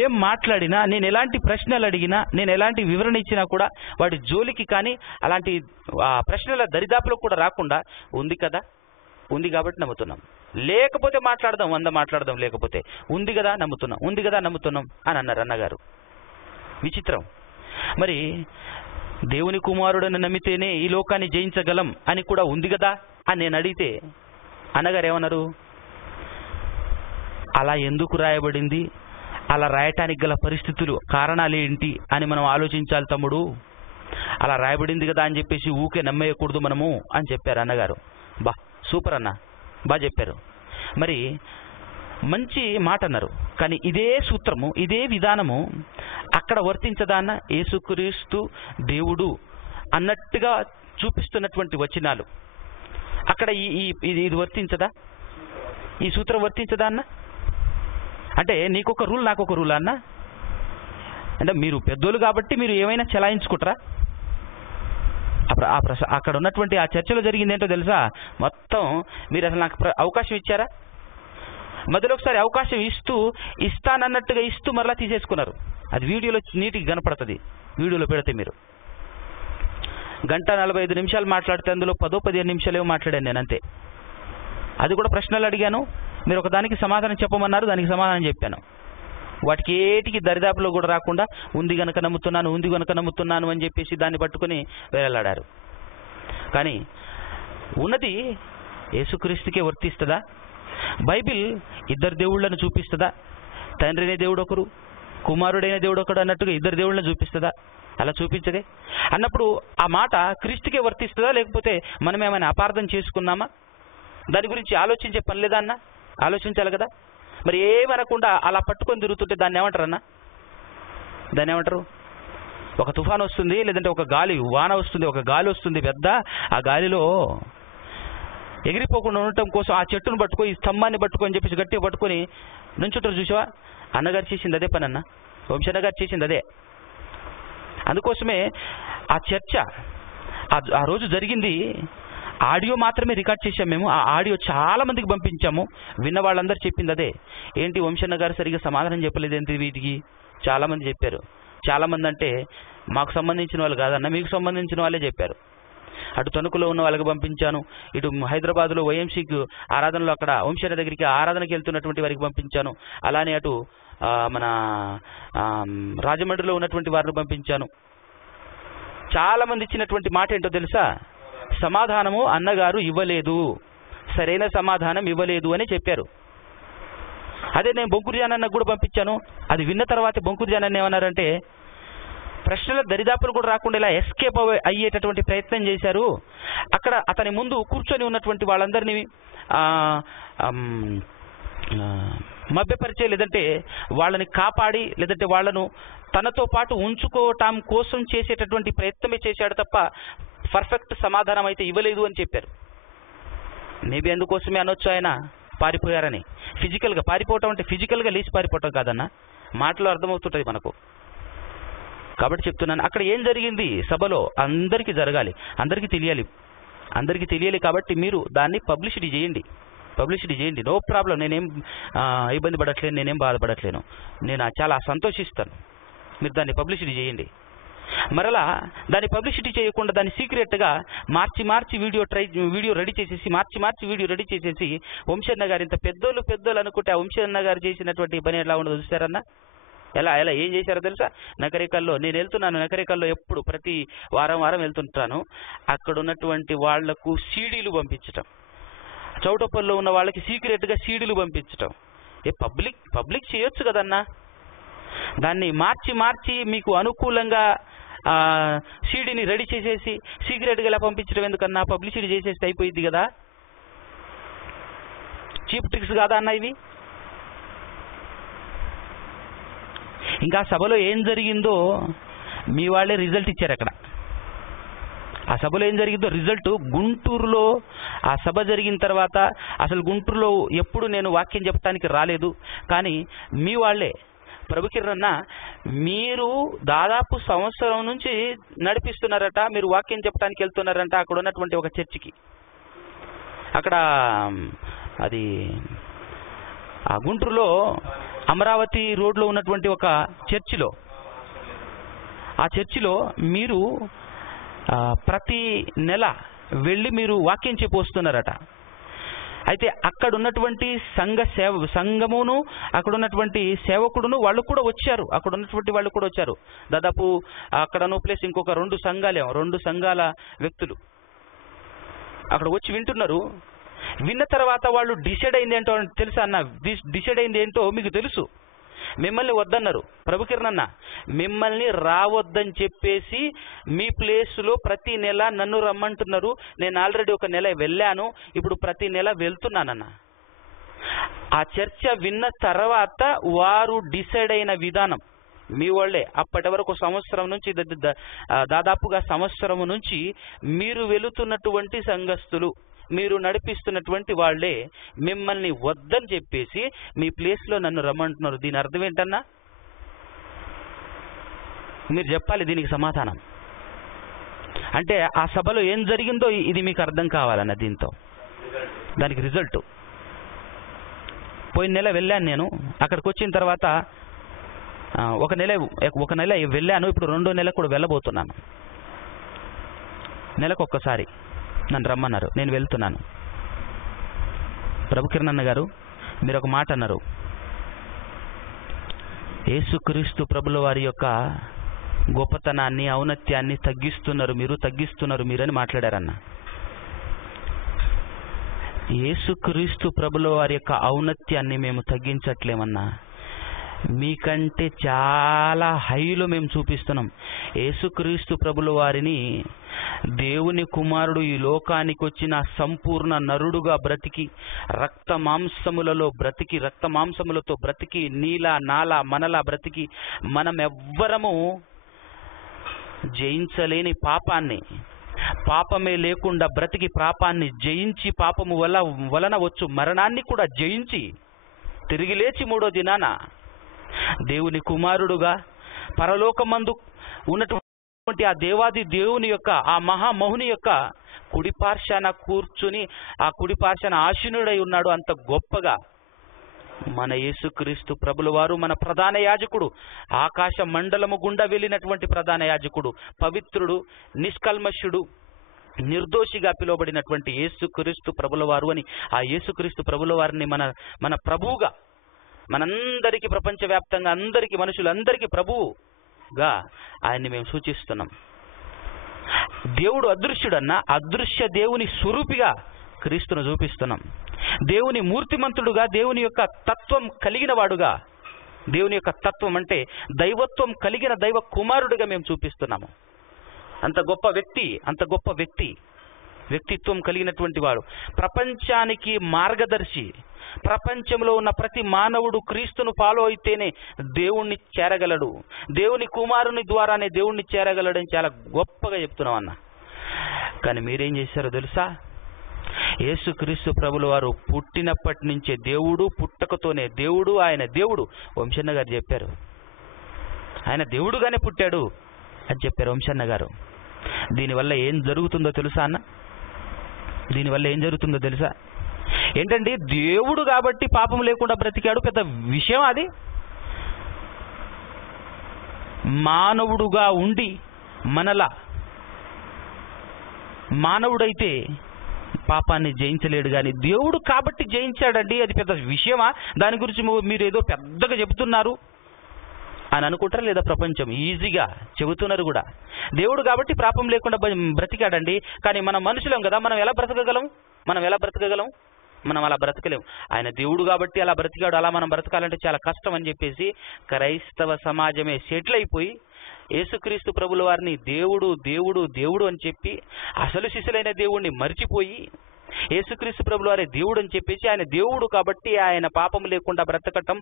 ఏం మాట్లాడినా, నేను ఎలాంటి ప్రశ్నలు అడిగినా, నేను ఎలాంటి వివరణ ఇచ్చినా కూడా వాడి జోలికి కానీ అలాంటి ప్రశ్నల దరిదాపులో కూడా రాకుండా, ఉంది కదా, ఉంది కాబట్టి నమ్ముతున్నాం, లేకపోతే మాట్లాడదాం, 100 మాట్లాడదాం, లేకపోతే ఉంది కదా నమ్ముతున్నాం, ఉంది కదా నమ్ముతున్నాం అని అన్నారు అన్నగారు. విచిత్రం. మరి దేవుని కుమారుడని నమ్మితేనే ఈ లోకాన్ని జయించగలం అని కూడా ఉంది కదా అని నేను అడిగితే అన్నగారు ఏమన్నారు? అలా ఎందుకు రాయబడింది, అలా రాయటానికి గల పరిస్థితులు, కారణాలు ఏంటి అని మనం ఆలోచించాలి తమ్ముడు. అలా రాయబడింది కదా అని చెప్పేసి ఊకే నమ్మేయకూడదు మనము అని చెప్పారు అన్నగారు. బా సూపర్ అన్న, బాగా చెప్పారు. మరి మంచి మాట అన్నారు. కానీ ఇదే సూత్రము, ఇదే విధానము అక్కడ వర్తించదా అన్న? యేసుక్రీస్తు దేవుడు అన్నట్టుగా చూపిస్తున్నటువంటి వచనాలు అక్కడ ఇది వర్తించదా? ఈ సూత్రం వర్తించదా అన్న? అంటే నీకొక రూల్, నాకొక రూల్ అన్న? అంటే మీరు పెద్దోళ్ళు కాబట్టి మీరు ఏమైనా చెలాయించుకుంటారా? అక్కడ ఉన్నటువంటి ఆ చర్చలో జరిగింది ఏంటో తెలుసా? మొత్తం మీరు అసలు నాకు అవకాశం ఇచ్చారా? మధ్యలో ఒకసారి అవకాశం ఇస్తానన్నట్టుగా ఇస్తూ మరలా తీసేసుకున్నారు. అది వీడియోలో నీటికి కనపడుతుంది. వీడియోలో పెడితే మీరు 1:45 నిమిషాలు మాట్లాడితే అందులో 10-15 నిమిషాలు మాట్లాడాను నేను, అంతే. అది కూడా ప్రశ్నలు అడిగాను, మీరు ఒకదానికి సమాధానం చెప్పమన్నారు, దానికి సమాధానం చెప్పాను. వాటికి ఏటికి దరిదాపులో కూడా రాకుండా ఉంది గనక నమ్ముతున్నాను అని చెప్పేసి దాన్ని పట్టుకుని వేలాడారు. కానీ ఉన్నది యేసుక్రీస్తుకే వర్తిస్తుందా? బైబిల్ ఇద్దరు దేవుళ్ళను చూపిస్తుందా? తండ్రినే దేవుడు ఒకరు, కుమారుడైన దేవుడు ఒకడు అన్నట్టుగా ఇద్దరు దేవుళ్ళని చూపిస్తుందా? అలా చూపించదే. అన్నప్పుడు ఆ మాట క్రీస్తుకే వర్తిస్తుందా, లేకపోతే మనం ఏమైనా అపార్థం చేసుకున్నామా? దాని గురించి ఆలోచించే పని లేదా అన్న? ఆలోచించాలి కదా. మరి ఏమనకుండా అలా పట్టుకొని తిరుగుతుంటే దాన్ని ఏమంటారు అన్న? దాన్ని ఏమంటారు? ఒక తుఫాను వస్తుంది, లేదంటే ఒక వాన వస్తుంది, ఒక గాలి వస్తుంది పెద్ద, ఆ గాలిలో ఎగిరిపోకుండా ఉండటం కోసం ఆ చెట్టును పట్టుకొని, ఈ స్తంభాన్ని పట్టుకొని చెప్పేసి గట్టిగా పట్టుకొని నుంచుంటారు. చూసావా? అన్నగారు చేసింది అదే పని అన్న, వంశన్న గారు చేసింది అదే. అందుకోసమే ఆ చర్చ ఆ రోజు జరిగింది. ఆడియో మాత్రమే రికార్డ్ చేశాం మేము. ఆ ఆడియో చాలా మందికి పంపించాము. విన్న వాళ్ళందరూ చెప్పింది అదే. ఏంటి వంశన్న గారు సరిగ్గా సమాధానం చెప్పలేదు ఏంటి వీటికి? చాలా మంది చెప్పారు. చాలా మంది అంటే మాకు సంబంధించిన వాళ్ళు కాదన్న, మీకు సంబంధించిన వాళ్ళే చెప్పారు. అటు తణుకులో ఉన్న వాళ్ళకి పంపించాను, ఇటు హైదరాబాద్లో వైఎంసీకి ఆరాధనలో అక్కడ వంశన్న దగ్గరికి ఆరాధనకి వెళ్తున్నటువంటి వారికి పంపించాను, అలానే అటు మన రాజమండ్రిలో ఉన్నటువంటి వారిని పంపించాను. చాలా మంది ఇచ్చినటువంటి మాట ఏంటో తెలుసా? సమాధానము అన్నగారు ఇవ్వలేదు, సరైన సమాధానం ఇవ్వలేదు అని చెప్పారు. అదే నేను బొంకూరు జానన్నకు కూడా పంపించాను. అది విన్న తర్వాత బొంకూరు జానన్న ఏమన్నారంటే, ప్రశ్నల దరిదాపులు కూడా రాకుండా ఇలా ఎస్కేప్ అయ్యేటటువంటి ప్రయత్నం చేశారు. అక్కడ అతని ముందు కూర్చొని ఉన్నటువంటి వాళ్ళందరినీ మభ్యపరిచే, లేదంటే వాళ్ళని కాపాడి, లేదంటే వాళ్ళను తనతో పాటు ఉంచుకోవటం కోసం చేసేటటువంటి ప్రయత్నమే చేశాడు తప్ప పర్ఫెక్ట్ సమాధానం అయితే ఇవ్వలేదు అని చెప్పారు. మేబీ అందుకోసమే అనొచ్చు ఆయన పారిపోయారని. ఫిజికల్గా పారిపోవటం అంటే ఫిజికల్గా లేచి పారిపోవటం కాదన్న, మాటలో అర్థమవుతుంటుంది మనకు. కాబట్టి చెప్తున్నాను, అక్కడ ఏం జరిగింది సభలో అందరికీ జరగాలి, అందరికీ తెలియాలి. కాబట్టి మీరు దాన్ని పబ్లిసిటీ చేయండి. No problem. నేనేం ఇబ్బంది పడట్లేను, నేనేం బాధపడట్లేను. నేను చాలా సంతోషిస్తాను. మీరు దాన్ని పబ్లిసిటీ చేయండి. మరలా దాన్ని పబ్లిసిటీ చేయకుండా దాన్ని సీక్రెట్గా మార్చి వీడియో రెడీ చేసేసి వంశన్న గారు ఇంత పెద్దోళ్ళు అనుకుంటే ఆ వంశన్న గారు చేసినటువంటి పని ఎలా ఉండదు చూసారన్నా? ఎలా ఎలా ఏం చేశారో తెలుసా? నకరేకల్లో నేను వెళ్తున్నాను, నకరేకల్లో ఎప్పుడు ప్రతి వారం వెళ్తుంటాను. అక్కడ ఉన్నటువంటి వాళ్లకు సీడీలు పంపించటం, చౌటప్పల్లో ఉన్న వాళ్ళకి సీక్రెట్గా సీడీలు పంపించటం. పబ్లిక్ చేయొచ్చు కదన్నా, దాన్ని మార్చి మీకు అనుకూలంగా సీడీని రెడీ చేసేసి సీక్రెట్గా ఇలా పంపించడం ఎందుకన్నా? పబ్లిసిటీ చేసేస్తే అయిపోయింది కదా. చీప్ ట్రిక్స్ కాదా అన్న ఇవి? ఇంకా సభలో ఏం జరిగిందో మీ వాళ్ళే రిజల్ట్ ఇచ్చారు. అక్కడ ఆ సభలో ఏం జరిగిందో రిజల్ట్ గుంటూరులో ఆ సభ జరిగిన తర్వాత, అసలు గుంటూరులో ఎప్పుడు నేను వాక్యం చెప్పడానికి రాలేదు, కానీ మీ వాళ్ళే ప్రభుకిరణ్ మీరు దాదాపు సంవత్సరం నుంచి నడిపిస్తున్నారట, మీరు వాక్యం చెప్పడానికి వెళ్తున్నారంట అక్కడ ఉన్నటువంటి ఒక చర్చికి. అక్కడ అది ఆ గుంటూరులో అమరావతి రోడ్లో ఉన్నటువంటి ఒక చర్చిలో, ఆ చర్చిలో మీరు ప్రతి నెల వెళ్ళి మీరు వాక్యం చెప్పి వస్తున్నారట. అయితే అక్కడ ఉన్నటువంటి సంఘమును అక్కడ ఉన్నటువంటి సేవకుడును వాళ్ళు కూడా వచ్చారు, అక్కడ ఉన్నటువంటి వాళ్ళు కూడా వచ్చారు. దాదాపు అక్కడను ప్లస్ ఇంకొక 2 సంఘాల వ్యక్తులు అక్కడ వచ్చి వింటున్నారు. విన్న తర్వాత వాళ్ళు డిసైడ్ అయింది ఏంటో తెలుసా అన్న? డిసైడ్ అయింది ఏంటో మీకు తెలుసు? మిమ్మల్ని వద్దన్నారు. ప్రభుకిరణ్ అన్న, మిమ్మల్ని రావద్దని చెప్పేసి మీ ప్లేస్లో ప్రతి నెల నన్ను రమ్మంటున్నారు. నేను ఆల్రెడీ ఒక నెల వెళ్ళాను, ఇప్పుడు ప్రతి నెల వెళ్తున్నానన్న. ఆ చర్చ విన్న తర్వాత వారు డిసైడ్ అయిన విధానం మీ వాళ్ళే. అప్పటి వరకు సంవత్సరం నుంచి దాదాపుగా సంవత్సరం నుంచి మీరు వెళుతున్నటువంటి సంఘస్థులు, మీరు నడిపిస్తున్నటువంటి వాళ్లే మిమ్మల్ని వద్దని చెప్పేసి మీ ప్లేస్లో నన్ను రమ్మంటున్నారు. దీని అర్థం ఏంటన్నా? మీరు చెప్పాలి దీనికి సమాధానం. అంటే ఆ సభలో ఏం జరిగిందో ఇది మీకు అర్థం కావాలన్న. దానికి రిజల్ట్ పోయిన నెల వెళ్ళాను నేను. అక్కడికి వచ్చిన తర్వాత ఒక నెల వెళ్ళాను, ఇప్పుడు 2వ నెల కూడా వెళ్ళబోతున్నాను. నెలకు ఒక్కసారి నన్ను రమ్మన్నారు, నేను వెళ్తున్నాను. ప్రభుకిరణ్ అన్న గారు మీరు ఒక మాట అన్నారు, యేసుక్రీస్తు ప్రభుల వారి యొక్క గొప్పతనాన్ని ఔన్నత్యాన్ని తగ్గిస్తున్నారు మీరని మాట్లాడారన్న. యేసుక్రీస్తు ప్రభుల వారి యొక్క ఔన్నత్యాన్ని మేము తగ్గించట్లేమన్నా, మీకంటే చాలా హైలో మేము చూపిస్తున్నాం. యేసుక్రీస్తు ప్రభుల వారిని దేవుని కుమారుడు ఈ లోకానికి వచ్చిన సంపూర్ణ నరుడుగా బ్రతికి రక్త మాంసములతో బ్రతికి నాలా మనలా బ్రతికి మనం ఎవ్వరము జయించలేని పాపమే లేకుండా బ్రతికి పాపాన్ని జయించి పాపము వలన వచ్చు మరణాన్ని కూడా జయించి తిరిగి లేచి 3వ దినాన దేవుని కుమారుడుగా పరలోకమందు ఉన్నటువంటి ఆ దేవాది దేవుని యొక్క ఆ మహామహుని యొక్క కుడిపార్శ్వాన కూర్చుని ఆ కుడిపార్శ్వాన ఆసీనుడై ఉన్నాడు. అంత గొప్పగా మన యేసుక్రీస్తు ప్రభుల వారు, మన ప్రధాన యాజకుడు, ఆకాశ మండలము గుండా వెళ్ళినటువంటి ప్రధాన యాజకుడు, పవిత్రుడు, నిష్కల్మషుడు, నిర్దోషిగా పిలువబడినటువంటి యేసుక్రీస్తు ప్రభుల వారు అని ఆ యేసుక్రీస్తు ప్రభుల వారిని మన ప్రభువుగా, మనందరికీ ప్రపంచవ్యాప్తంగా అందరికీ మనుషులందరికీ ప్రభువుగా ఆయన్ని మేము సూచిస్తున్నాం. దేవుడు అదృశ్యుడన్న అదృశ్య దేవుని స్వరూపిగా క్రీస్తును చూపిస్తున్నాం. దేవుని మూర్తిమంతుడుగా, దేవుని యొక్క తత్వం కలిగిన వాడుగా, దేవుని యొక్క తత్వం అంటే దైవత్వం కలిగిన దైవ కుమారుడిగా మేము చూపిస్తున్నాము. అంత గొప్ప వ్యక్తిత్వం కలిగినటువంటి వాడు, ప్రపంచానికి మార్గదర్శి. ప్రపంచంలో ఉన్న ప్రతి మానవుడు క్రీస్తును ఫాలో అయితేనే దేవుణ్ణి చేరగలడు, దేవుని కుమారుని ద్వారానే దేవుణ్ణి చేరగలడని చాలా గొప్పగా చెప్తున్నాం అన్న. కానీ మీరేం చేశారో తెలుసా? యేసుక్రీస్తు ప్రభుల వారు పుట్టినప్పటి నుంచే దేవుడు, పుట్టకతోనే దేవుడు, ఆయన దేవుడు. వంశన్న గారు చెప్పారు, ఆయన దేవుడుగానే పుట్టాడు అని చెప్పారు వంశన్న గారు. దీనివల్ల ఏం జరుగుతుందో తెలుసా అన్న? దీనివల్ల ఏం జరుగుతుందో తెలుసా? ఏంటండి, దేవుడు కాబట్టి పాపం లేకుండా బ్రతికాడు, పెద్ద విషయం అది? మానవుడుగా ఉండి మనలా మానవుడైతే పాపాన్ని జయించలేడు, కానీ దేవుడు కాబట్టి జయించాడండి, అది పెద్ద విషయమా? దాని గురించి మీరు ఏదో పెద్దగా చెబుతున్నారు అని అనుకుంటారా లేదా? ప్రపంచం ఈజీగా చెబుతున్నారు కూడా. దేవుడు కాబట్టి పాపం లేకుండా బ్రతికాడండి. కానీ మనం మనుషులం కదా, మనం ఎలా బ్రతకగలం? మనం అలా బ్రతకలేం. ఆయన దేవుడు కాబట్టి అలా బ్రతికాడు, అలా మనం బ్రతకాలంటే చాలా కష్టం అని చెప్పేసి క్రైస్తవ సమాజమే సెటిల్ అయిపోయి యేసుక్రీస్తు ప్రభుల వారిని దేవుడు దేవుడు దేవుడు అని చెప్పి అసలు శిశులైన దేవుణ్ణి మర్చిపోయి యేసుక్రీస్తు ప్రభుల వారే దేవుడు అని చెప్పేసి ఆయన దేవుడు కాబట్టి ఆయన పాపం లేకుండా బ్రతకటం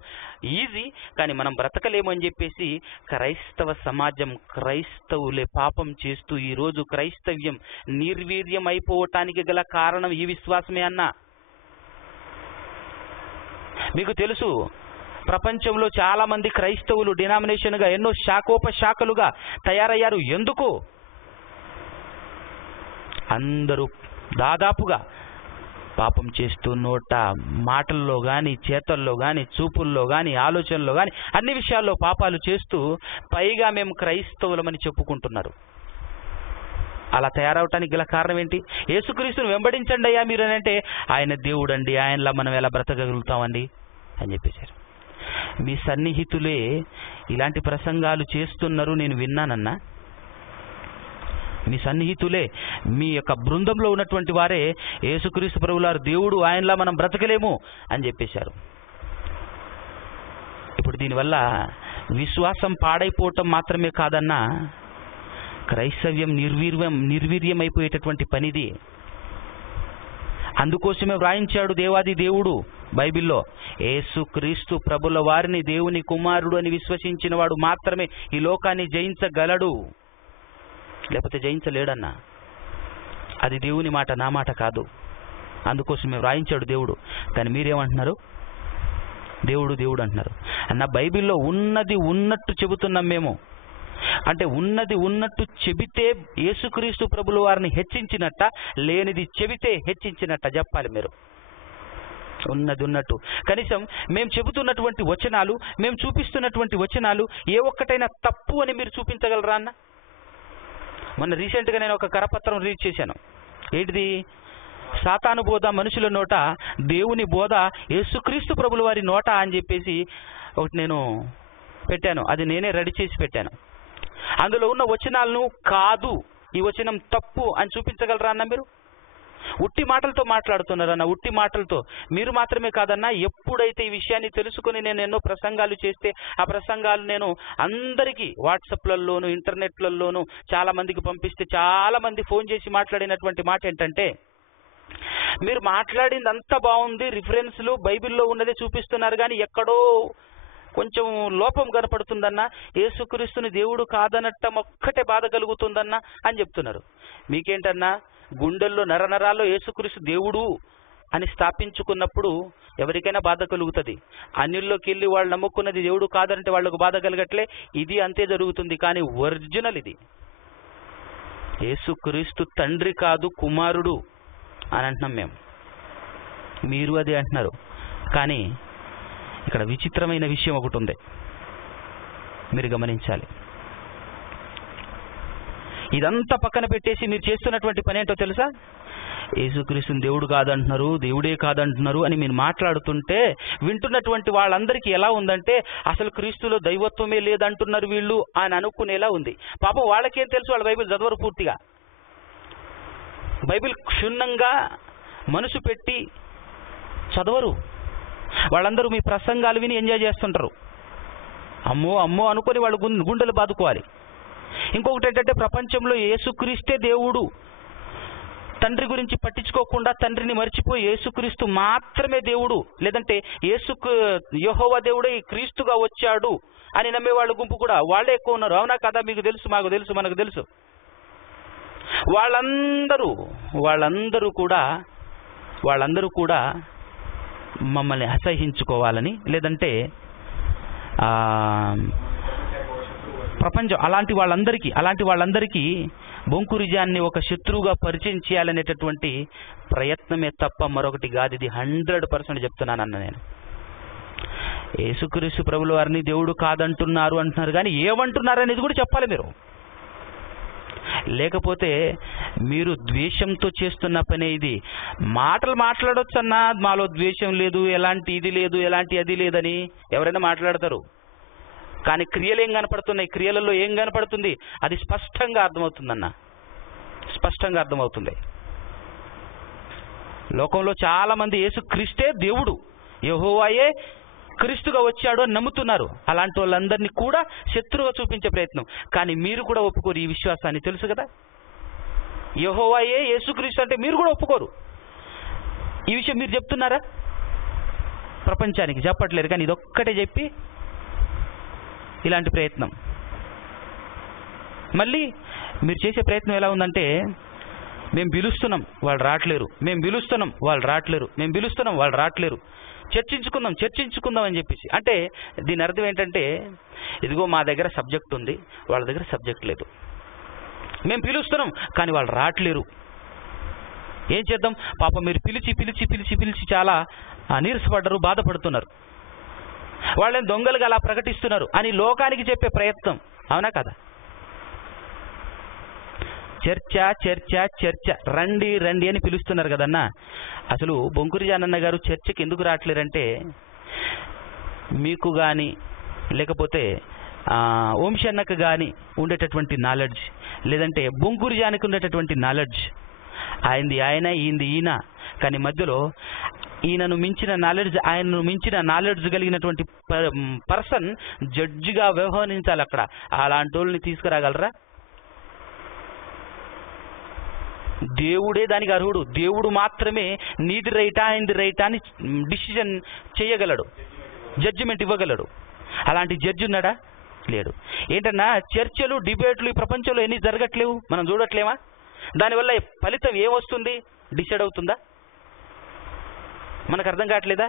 ఈజీ, కానీ మనం బ్రతకలేము అని చెప్పేసి క్రైస్తవ సమాజం, క్రైస్తవులే పాపం చేస్తూ ఈరోజు క్రైస్తవ్యం నిర్వీర్యం అయిపోవటానికి గల కారణం ఈ విశ్వాసమే అన్నా. మీకు తెలుసు, ప్రపంచంలో చాలా మంది క్రైస్తవులు డినామినేషన్గా ఎన్నో శాఖోపశాఖలుగా తయారయ్యారు. ఎందుకు? అందరూ దాదాపుగా పాపం చేస్తూ నోట మాటల్లో కానీ, చేతల్లో కానీ, చూపుల్లో కానీ, ఆలోచనలో కానీ అన్ని విషయాల్లో పాపాలు చేస్తూ పైగా మేము క్రైస్తవులమని చెప్పుకుంటున్నారు. అలా తయారవటానికి గల కారణం ఏంటి? యేసుక్రీస్తుని వెంబడించండి అయ్యా మీరు అని అంటే ఆయన దేవుడు అండి, ఆయనలా మనం ఎలా బ్రతకగలుగుతామండి అని చెప్పేశారు. మీ సన్నిహితులే ఇలాంటి ప్రసంగాలు చేస్తున్నారు, నేను విన్నానన్నా. మీ సన్నిహితులే, మీ యొక్క బృందంలో ఉన్నటువంటి వారే యేసుక్రీస్తు ప్రభువారు దేవుడు, ఆయనలా మనం బ్రతకలేము అని చెప్పేశారు. ఇప్పుడు దీనివల్ల విశ్వాసం పాడైపోవటం మాత్రమే కాదన్నా, క్రైస్తవ్యం నిర్వీర్యం అయిపోయేటటువంటి పనిది. అందుకోసమే వ్రాయించాడు దేవాది దేవుడు బైబిల్లో, యేసుక్రీస్తు ప్రభుల వారిని దేవుని కుమారుడు అని విశ్వసించిన వాడు మాత్రమే ఈ లోకాన్ని జయించగలడు, లేకపోతే జయించలేడన్నా. అది దేవుని మాట, నా మాట కాదు. అందుకోసమే వ్రాయించాడు దేవుడు. కానీ మీరేమంటున్నారు? దేవుడు దేవుడు అంటున్నారు అన్న. బైబిల్లో ఉన్నది ఉన్నట్టు చెబుతున్నాం మేము. అంటే ఉన్నది ఉన్నట్టు చెబితే యేసుక్రీస్తు ప్రభుల వారిని హెచ్చించినట్ట, లేనిది చెబితే హెచ్చించినట్ట చెప్పాలి మీరు. ఉన్నది ఉన్నట్టు. కనీసం మేము చెబుతున్నటువంటి వచనాలు, మేము చూపిస్తున్నటువంటి వచనాలు ఏ ఒక్కటైనా తప్పు అని మీరు చూపించగలరా అన్న? మొన్న రీసెంట్గా నేను ఒక కరపత్రం రిలీజ్ చేశాను. ఏంటిది? సాతాను బోధ మనుషుల నోట, దేవుని బోధ యేసుక్రీస్తు ప్రభుల వారి నోట అని చెప్పేసి ఒకటి నేను పెట్టాను. అది నేనే రెడీ చేసి పెట్టాను. అందులో ఉన్న వచనాలను కాదు, ఈ వచనం తప్పు అని చూపించగలరా అన్న మీరు? ఉట్టి మాటలతో మాట్లాడుతున్నారన్న, ఉట్టి మాటలతో. మీరు మాత్రమే కాదన్నా, ఎప్పుడైతే ఈ విషయాన్ని తెలుసుకుని నేను ఎన్నో ప్రసంగాలు చేస్తే ఆ ప్రసంగాలు నేను అందరికీ వాట్సాప్లలోను ఇంటర్నెట్లలోను చాలా మందికి పంపిస్తే చాలా మంది ఫోన్ చేసి మాట్లాడినటువంటి మాట ఏంటంటే, మీరు మాట్లాడింది అంతా బాగుంది, రిఫరెన్స్లు బైబిల్లో ఉన్నదే చూపిస్తున్నారు, కానీ ఎక్కడో కొంచెం లోపం కనపడుతుందన్నా, యేసుక్రీస్తుని దేవుడు కాదనట్టం ఒక్కటే బాధ కలుగుతుందన్నా అని చెప్తున్నారు. మీకేంటన్నా, గుండెల్లో నరనరాల్లో యేసుక్రీస్తు దేవుడు అని స్థాపించుకున్నప్పుడు ఎవరికైనా బాధ కలుగుతుంది. అన్యుల్లోకి వెళ్ళి వాళ్ళు నమ్ముకున్నది దేవుడు కాదంటే వాళ్ళకు బాధ కలగట్లే. ఇది అంతే జరుగుతుంది. కానీ ఒరిజినల్ ఇది. యేసుక్రీస్తు తండ్రి కాదు, కుమారుడు అని అంటున్నాం మేము. మీరు అదే అంటున్నారు. కానీ ఇక్కడ విచిత్రమైన విషయం ఒకటి ఉంది, మీరు గమనించాలి. ఇదంతా పక్కన పెట్టేసి మీరు చేస్తున్నటువంటి పని ఏంటో తెలుసా? యేసుక్రీస్తుని దేవుడు కాదంటున్నారు, దేవుడే కాదంటున్నారు అని మీరు మాట్లాడుతుంటే వింటున్నటువంటి వాళ్ళందరికీ ఎలా ఉందంటే, అసలు క్రీస్తులో దైవత్వమే లేదంటున్నారు వీళ్ళు అని అనుకునేలా ఉంది. పాపం వాళ్ళకేం తెలుసు? వాళ్ళ బైబిల్ చదవరు, పూర్తిగా బైబిల్ క్షుణ్ణంగా మనసు పెట్టి చదవరు. వాళ్ళందరూ మీ ప్రసంగాలు విని ఎంజాయ్ చేస్తుంటారు. అమ్మో అమ్మో అనుకొని వాళ్ళు గుండెలు బాదుకోవాలి. ఇంకొకటి ఏంటంటే, ప్రపంచంలో యేసుక్రీస్తే దేవుడు, తండ్రి గురించి పట్టించుకోకుండా తండ్రిని మర్చిపోయి యేసుక్రీస్తు మాత్రమే దేవుడు, లేదంటే యెహోవా దేవుడే క్రీస్తుగా వచ్చాడు అని నమ్మే వాళ్ళ గుంపు కూడా వాళ్ళే ఎక్కువ ఉన్నారు. అవునా కదా? మీకు తెలుసు, మాకు తెలుసు, మనకు తెలుసు. వాళ్ళందరూ కూడా మమ్మల్ని అసహించుకోవాలని, లేదంటే ప్రపంచం అలాంటి వాళ్ళందరికీ బొంకురిజాన్ని ఒక శత్రువుగా పరిచయం చేయాలనేటటువంటి ప్రయత్నమే తప్ప మరొకటి కాదు. ఇది 100% చెప్తున్నానన్న నేను. యేసుక్రీస్తు ప్రభుల వారిని దేవుడు కాదంటున్నారు అంటున్నారు, కానీ ఏమంటున్నారు అనేది కూడా చెప్పాలి మీరు. లేకపోతే మీరు ద్వేషంతో చేస్తున్న పనే ఇది. మాటలు మాట్లాడొచ్చు అన్నా, మాలో ద్వేషం లేదు, ఎలాంటి ఇది లేదు, ఎలాంటి అది లేదని ఎవరైనా మాట్లాడతారు. కానీ క్రియలు ఏం కనపడుతున్నాయి? క్రియలలో ఏం కనపడుతుంది? అది స్పష్టంగా అర్థమవుతుందన్న, స్పష్టంగా అర్థమవుతుంది. లోకంలో చాలా మంది యేసు క్రీస్తే దేవుడు, యెహోవాయే క్రీస్తుగా వచ్చాడు అని నమ్ముతున్నారు. అలాంటి వాళ్ళందరినీ కూడా శత్రువుగా చూపించే ప్రయత్నం. కానీ మీరు కూడా ఒప్పుకోరు ఈ విశ్వాసాన్ని, తెలుసు కదా. యెహోవాయే యేసుక్రీస్తు అంటే మీరు కూడా ఒప్పుకోరు. ఈ విషయం మీరు చెప్తున్నారా? ప్రపంచానికి చెప్పట్లేరు, కానీ ఇదొక్కటే చెప్పి ఇలాంటి ప్రయత్నం. మళ్ళీ మీరు చేసే ప్రయత్నం ఎలా ఉందంటే, మేము పిలుస్తున్నాం వాళ్ళు రావట్లేరు, మేము పిలుస్తున్నాం వాళ్ళు రావట్లేరు, మేము పిలుస్తున్నాం వాళ్ళు రావట్లేరు, చర్చించుకుందాం అని చెప్పేసి. అంటే దీని అర్థం ఏంటంటే, ఇదిగో మా దగ్గర సబ్జెక్ట్ ఉంది, వాళ్ళ దగ్గర సబ్జెక్ట్ లేదు, మేము పిలుస్తున్నాం కానీ వాళ్ళు రావట్లేరు, ఏం చేద్దాం? పాపం మీరు పిలిచి చాలా నీరసపడ్డారు, బాధపడుతున్నారు, వాళ్ళని దొంగలుగా అలా ప్రకటిస్తున్నారు అని లోకానికి చెప్పే ప్రయత్నం. అవునా కదా? చర్చ రండి అని పిలుస్తున్నారు కదన్నా. అసలు బొంకురి జానన్న గారు చర్చకి ఎందుకు రావట్లేరంటే, మీకు కానీ లేకపోతే వంశన్నకు కానీ ఉండేటటువంటి నాలెడ్జ్, లేదంటే బొంకురి జానికి ఉండేటటువంటి నాలెడ్జ్, ఆయనది ఆయన, ఈయనది ఈయన, కానీ మధ్యలో ఆయనను మించిన నాలెడ్జ్ కలిగినటువంటి పర్సన్ జడ్జిగా వ్యవహరించాలి అక్కడ. అలాంటి వాళ్ళని తీసుకురాగలరా? దేవుడే దానికి అర్హుడు. దేవుడు మాత్రమే నీది రైటా ఆయనది రైటా అని డిసిజన్ చేయగలడు, జడ్జిమెంట్ ఇవ్వగలడు. అలాంటి జడ్జి ఉన్నాడా? లేడు. ఏంటన్నా చర్చలు, డిబేట్లు ఈ ప్రపంచంలో ఎన్ని జరగట్లేవు, మనం చూడట్లేమా? దానివల్ల ఫలితం ఏమొస్తుంది? డిసైడ్ అవుతుందా? మనకు అర్థం కావట్లేదా?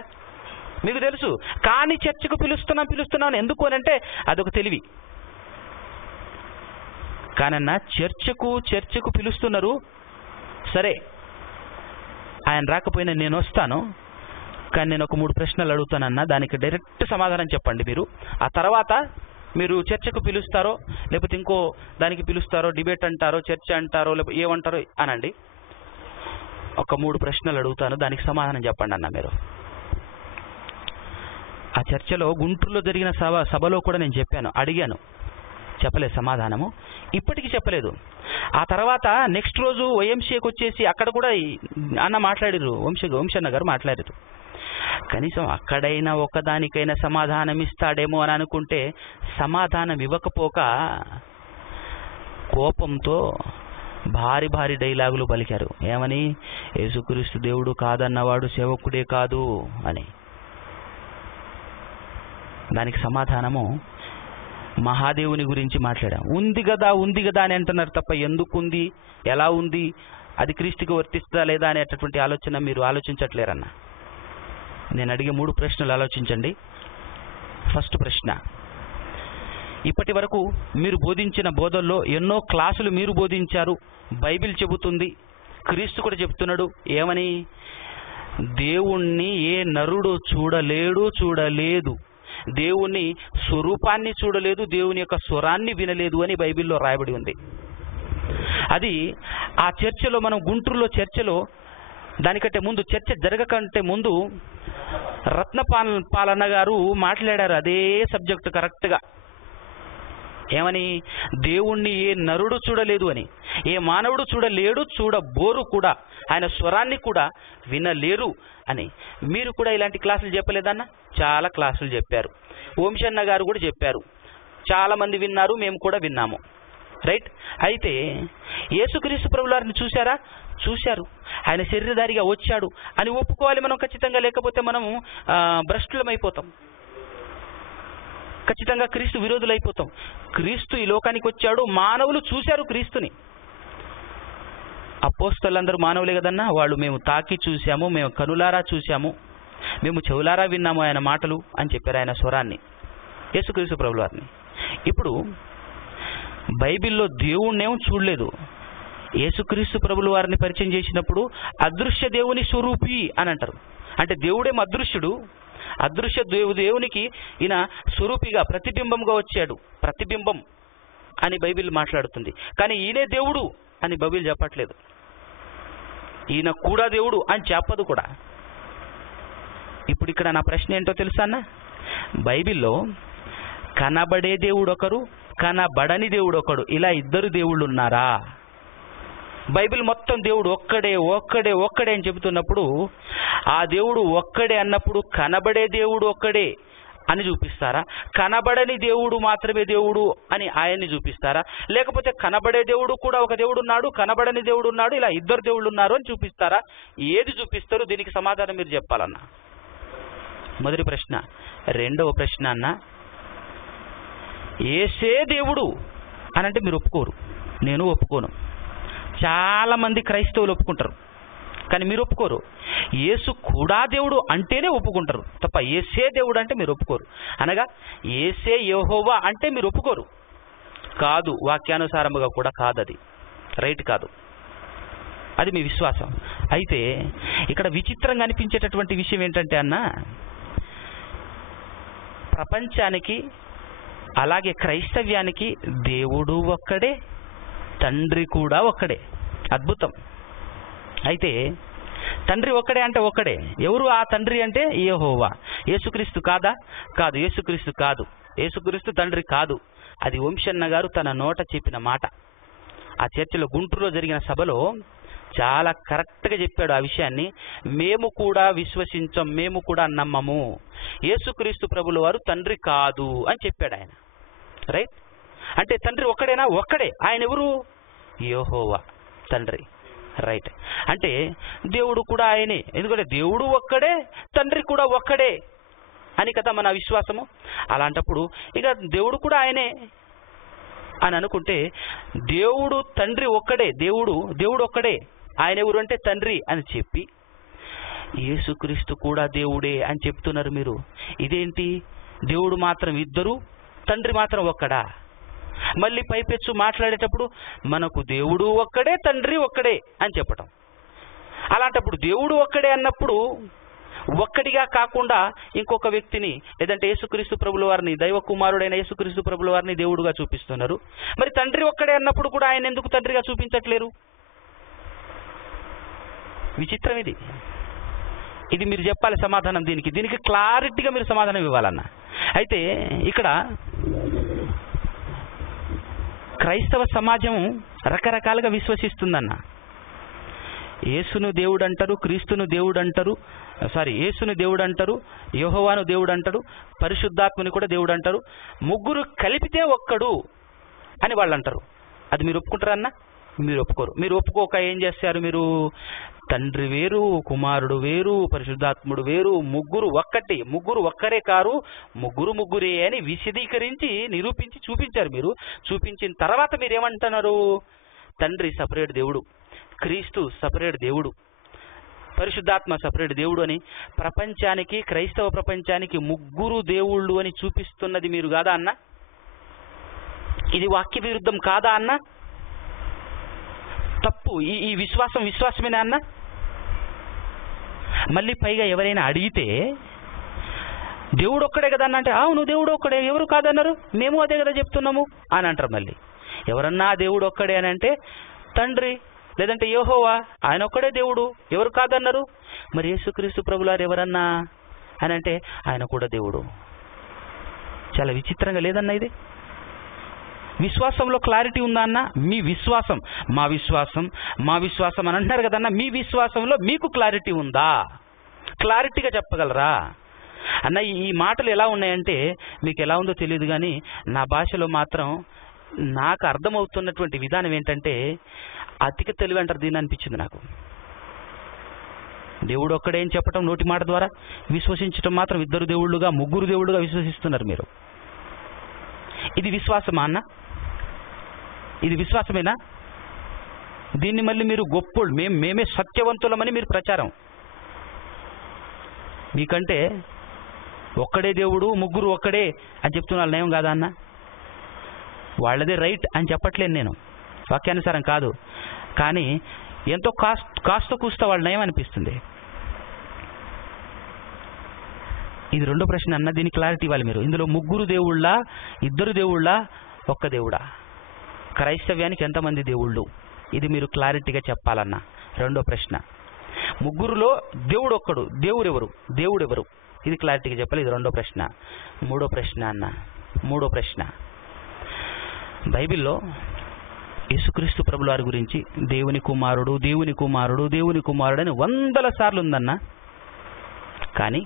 మీకు తెలుసు, కానీ చర్చకు పిలుస్తున్నాను ఎందుకు అనంటే అదొక తెలివి. కానన్నా చర్చకు పిలుస్తున్నారు, సరే ఆయన రాకపోయినా నేను వస్తాను, కానీ నేను ఒక 3 ప్రశ్నలు అడుగుతానన్నా, దానికి డైరెక్ట్ సమాధానం చెప్పండి మీరు. ఆ తర్వాత మీరు చర్చకు పిలుస్తారో లేకపోతే ఇంకో దానికి పిలుస్తారో, డిబేట్ అంటారో, చర్చ అంటారో, లేకపోతే ఏమంటారో అనండి. ఒక 3 ప్రశ్నలు అడుగుతాను, దానికి సమాధానం చెప్పండి అన్న మీరు. ఆ చర్చలో గుంటూరులో జరిగిన సభలో కూడా నేను అడిగాను, చెప్పలేదు సమాధానము, ఇప్పటికీ చెప్పలేదు. ఆ తర్వాత నెక్స్ట్ రోజు వైఎంసీకి వచ్చేసి అక్కడ కూడా అన్న మాట్లాడారు, వంశన్న గారు మాట్లాడారు. కనీసం అక్కడైనా ఒకదానికైనా సమాధానం ఇస్తాడేమో అని అనుకుంటే సమాధానం ఇవ్వకపోక కోపంతో భారీ డైలాగులు పలికారు. ఏమని? యేసుక్రీస్తు దేవుడు కాదన్నవాడు సేవకుడే కాదు అని. దానికి సమాధానము మహాదేవుని గురించి మాట్లాడాం. ఉంది కదా అని అంటున్నారు తప్ప ఎందుకు ఉంది, ఎలా ఉంది, అది క్రీస్తుకి వర్తిస్తుందా లేదా అనేటటువంటి ఆలోచన మీరు ఆలోచించట్లేరన్న. నేను అడిగే 3 ప్రశ్నలు ఆలోచించండి. ఫస్ట్ ప్రశ్న, ఇప్పటి వరకు మీరు బోధించిన బోధల్లో ఎన్నో క్లాసులు మీరు బోధించారు, బైబిల్ చెబుతుంది, క్రీస్తు కూడా చెప్తున్నాడు. ఏమని? దేవుణ్ణి ఏ నరుడు చూడలేదు, దేవుని స్వరూపాన్ని చూడలేదు, దేవుని యొక్క స్వరాన్ని వినలేదు అని బైబిల్లో రాయబడి ఉంది. అది ఆ చర్చలో, మనం గుంటూరులో చర్చలో, దానికంటే ముందు, చర్చ జరగకంటే ముందు రత్నపాలన్న గారు మాట్లాడారు అదే సబ్జెక్టు కరెక్ట్గా. ఏమని? దేవుణ్ణి ఏ నరుడు చూడలేదు అని, ఏ మానవుడు చూడలేడు, చూడబోరు కూడా, ఆయన స్వరాన్ని కూడా వినలేరు అని. మీరు కూడా ఇలాంటి క్లాసులు చెప్పలేదన్న? చాలా క్లాసులు చెప్పారు. వంశన్న గారు కూడా చెప్పారు, చాలా మంది విన్నారు, మేము కూడా విన్నాము. రైట్? అయితే యేసుక్రీస్తు ప్రభువారిని చూశారా? చూశారు. ఆయన శరీరధారిగా వచ్చాడు అని ఒప్పుకోవాలి మనం ఖచ్చితంగా, లేకపోతే మనము భ్రష్టులమైపోతాం, ఖచ్చితంగా క్రీస్తు విరోధులైపోతాం. క్రీస్తు ఈ లోకానికి వచ్చాడు, మానవులు చూశారు క్రీస్తుని. అపోస్తలులందరూ మానవులే కదన్నా, వాళ్ళు మేము తాకి చూశాము, మేము కనులారా చూశాము, మేము చెవులారా విన్నాము ఆయన మాటలు అని చెప్పారు, ఆయన స్వరాన్ని, యేసుక్రీస్తు ప్రభువారిని. ఇప్పుడు బైబిల్లో దేవుణ్ణేమో చూడలేదు, యేసుక్రీస్తు ప్రభుల వారిని పరిచయం చేసినప్పుడు అదృశ్య దేవుని స్వరూపి అని అంటారు. అంటే దేవుడేమో అదృశ్యుడు, అదృశ్య దేవునికి ఈయన స్వరూపిగా, ప్రతిబింబంగా వచ్చాడు. ప్రతిబింబం అని బైబిల్ మాట్లాడుతుంది, కానీ ఈయనే దేవుడు అని బైబిల్ చెప్పట్లేదు. ఈయన కూడా దేవుడు అని చెప్పదు కూడా. ఇప్పుడు ఇక్కడ నా ప్రశ్న ఏంటో తెలుసా అన్న? బైబిల్లో కనబడే దేవుడు ఒకరు, కనబడని దేవుడు ఒకడు, ఇలా ఇద్దరు దేవుళ్ళు ఉన్నారా? బైబిల్ మొత్తం దేవుడు ఒక్కడే ఒక్కడే ఒక్కడే అని చెబుతున్నప్పుడు ఆ దేవుడు ఒక్కడే అన్నప్పుడు కనబడే దేవుడు ఒక్కడే అని చూపిస్తారా? కనబడని దేవుడు మాత్రమే దేవుడు అని ఆయన్ని చూపిస్తారా? లేకపోతే కనబడే దేవుడు కూడా ఒక దేవుడు ఉన్నాడు, కనబడని దేవుడు ఉన్నాడు, ఇలా ఇద్దరు దేవుళ్ళు ఉన్నారు అని చూపిస్తారా? ఏది చూపిస్తారు? దీనికి సమాధానం మీరు చెప్పాలన్న. మొదటి ప్రశ్న. రెండవ ప్రశ్న అన్న, యేసే దేవుడు అని అంటే మీరు ఒప్పుకోరు, నేను ఒప్పుకోను. చాలా మంది క్రైస్తవులు ఒప్పుకుంటారు, కానీ మీరు ఒప్పుకోరు. యేసు కూడా దేవుడు అంటేనే ఒప్పుకుంటారు తప్ప యేసే దేవుడు అంటే మీరు ఒప్పుకోరు. అనగా యేసే యెహోవా అంటే మీరు ఒప్పుకోరు. కాదు, వాక్యానుసారముగా కూడా కాదు, అది రైట్ కాదు, అది మీ విశ్వాసం. అయితే ఇక్కడ విచిత్రంగా అనిపించేటటువంటి విషయం ఏంటంటే అన్న, ప్రపంచానికి అలాగే క్రైస్తవ్యానికి దేవుడు ఒక్కడే, తండ్రి కూడా ఒక్కడే. అద్భుతం. అయితే తండ్రి ఒక్కడే అంటే ఒక్కడే. ఎవరు ఆ తండ్రి అంటే? యెహోవా. యేసుక్రీస్తు కాదా? కాదు, యేసుక్రీస్తు కాదు, యేసుక్రీస్తు తండ్రి కాదు. అది వంశన్న గారు తన నోట చెప్పిన మాట. ఆ చర్చిలో గుంటూరులో జరిగిన సభలో చాలా కరెక్ట్గా చెప్పాడు ఆ విషయాన్ని. మేము కూడా విశ్వసించం, మేము కూడా నమ్మము, యేసుక్రీస్తు ప్రభుల వారు తండ్రి కాదు అని చెప్పాడు ఆయన. రైట్? అంటే తండ్రి ఒక్కడేనా? ఒక్కడే. ఆయన ఎవరు? యెహోవా, తండ్రి. రైట్. అంటే దేవుడు కూడా ఆయనే, ఎందుకంటే దేవుడు ఒక్కడే, తండ్రి కూడా ఒక్కడే అని కదా మన విశ్వాసము. అలాంటప్పుడు ఇక దేవుడు కూడా ఆయనే అని అనుకుంటే, దేవుడు తండ్రి ఒక్కడే, దేవుడు ఒక్కడే, ఆయన ఎవరు అంటే తండ్రి అని చెప్పి యేసుక్రీస్తు కూడా దేవుడే అని చెప్తున్నారు మీరు. ఇదేంటి? దేవుడు మాత్రం ఇద్దరు, తండ్రి మాత్రం ఒక్కడా? మళ్ళీ పైపెచ్చు మాట్లాడేటప్పుడు మనకు దేవుడు ఒక్కడే, తండ్రి ఒక్కడే అని చెప్పటం. అలాంటప్పుడు దేవుడు ఒక్కడే అన్నప్పుడు ఒక్కడిగా కాకుండా ఇంకొక వ్యక్తిని, లేదంటే యేసుక్రీస్తు ప్రభుల వారిని, దైవ కుమారుడైన యేసుక్రీస్తు ప్రభుల వారిని దేవుడుగా చూపిస్తున్నారు. మరి తండ్రి ఒక్కడే అన్నప్పుడు కూడా ఆయన ఎందుకు తండ్రిగా చూపించట్లేరు? విచిత్రం ఇది. ఇది మీరు చెప్పాలి సమాధానం. దీనికి క్లారిటీగా మీరు సమాధానం ఇవ్వాలన్న. అయితే ఇక్కడ క్రైస్తవ సమాజం రకరకాలుగా విశ్వసిస్తుందన్న. యేసును దేవుడు అంటారు, క్రీస్తును దేవుడు అంటారు, యేసును దేవుడు అంటారు, యెహోవాను దేవుడు అంటారు, పరిశుద్ధాత్మని కూడా దేవుడు అంటారు. ముగ్గురు కలిపితే ఒక్కడు అని వాళ్ళు అంటారు. అది మీరు ఒప్పుకుంటారా అన్న? మీరు ఒప్పుకోరు. మీరు ఒప్పుకోక ఏం చేస్తారు? మీరు తండ్రి వేరు, కుమారుడు వేరు, పరిశుద్ధాత్ముడు వేరు, ముగ్గురు ఒక్కటి, ముగ్గురు ఒక్కరే కారు, ముగ్గురే అని విశదీకరించి నిరూపించి చూపించారు. మీరు చూపించిన తర్వాత మీరేమంటున్నారు? తండ్రి సపరేట్ దేవుడు, క్రీస్తు సపరేట్ దేవుడు, పరిశుద్ధాత్మ సపరేట్ దేవుడు అని ప్రపంచానికి, క్రైస్తవ ప్రపంచానికి ముగ్గురు దేవుళ్ళు అని చూపిస్తున్నది మీరు కాదా అన్న? ఇది వాక్య విరుద్ధం కాదా అన్న? తప్పు. ఈ విశ్వాసమేనా అన్న? మళ్ళీ పైగా ఎవరైనా అడిగితే దేవుడు ఒక్కడే కదా అన్న అంటే, అవును దేవుడు ఒక్కడే, ఎవరు కాదన్నారు, మేము అదే కదా చెప్తున్నాము అని అంటారు. మళ్ళీ ఎవరన్నా దేవుడు ఒక్కడే అని అంటే తండ్రి లేదంటే యెహోవా, ఆయన ఒక్కడే దేవుడు, ఎవరు కాదన్నారు. మరి యేసుక్రీస్తు ప్రభులారు ఎవరన్నా అని అంటే ఆయన కూడా దేవుడు. చాలా విచిత్రంగా లేదన్నా ఇది? విశ్వాసంలో క్లారిటీ ఉందా అన్న? మీ విశ్వాసం మా విశ్వాసం అని అంటున్నారు కదన్నా, మీ విశ్వాసంలో మీకు క్లారిటీ ఉందా? క్లారిటీగా చెప్పగలరా అన్న? ఈ మాటలు ఎలా ఉన్నాయంటే మీకు ఎలా ఉందో తెలియదు, కానీ నా భాషలో మాత్రం నాకు అర్థమవుతున్నటువంటి విధానం ఏంటంటే అతిక తెలివి అంటారు దీన్ని అనిపించింది నాకు. దేవుడు ఒక్కడే అని చెప్పటం నోటి మాట ద్వారా, విశ్వసించటం మాత్రం ఇద్దరు దేవుళ్ళుగా, ముగ్గురు దేవుళ్ళుగా విశ్వసిస్తున్నారు మీరు. ఇది విశ్వాసమా అన్న? ఇది విశ్వాసమేనా? దీన్ని మళ్ళీ మీరు గొప్పోళ్ళు, మేమే సత్యవంతులమని మీరు ప్రచారం. మీకంటే ఒక్కడే దేవుడు, ముగ్గురు ఒక్కడే అని చెప్తున్న నయం కాదా అన్న? వాళ్ళదే రైట్ అని చెప్పట్లేను నేను, వాక్యానుసారం కాదు, కానీ ఎంతో కాస్త కూస్త వాళ్ళ నయం అనిపిస్తుంది. ఇది రెండో ప్రశ్న అన్న, దీనికి క్లారిటీ ఇవ్వాలి మీరు. ఇందులో ముగ్గురు దేవుళ్ళ, ఇద్దరు దేవుళ్ళ, ఒక్క దేవుడా? క్రైస్తవ్యానికి ఎంతమంది దేవుళ్ళు? ఇది మీరు క్లారిటీగా చెప్పాలన్న. రెండో ప్రశ్న. ముగ్గురులో దేవుడు ఒక్కడు, దేవుడెవరు? ఇది క్లారిటీగా చెప్పాలి. ఇది రెండో ప్రశ్న. మూడో ప్రశ్న అన్న, మూడో ప్రశ్న, బైబిల్లో యేసుక్రీస్తు ప్రభుల వారి గురించి దేవుని కుమారుడు దేవుని కుమారుడు దేవుని కుమారుడు అని 100 సార్లు ఉందన్న, కానీ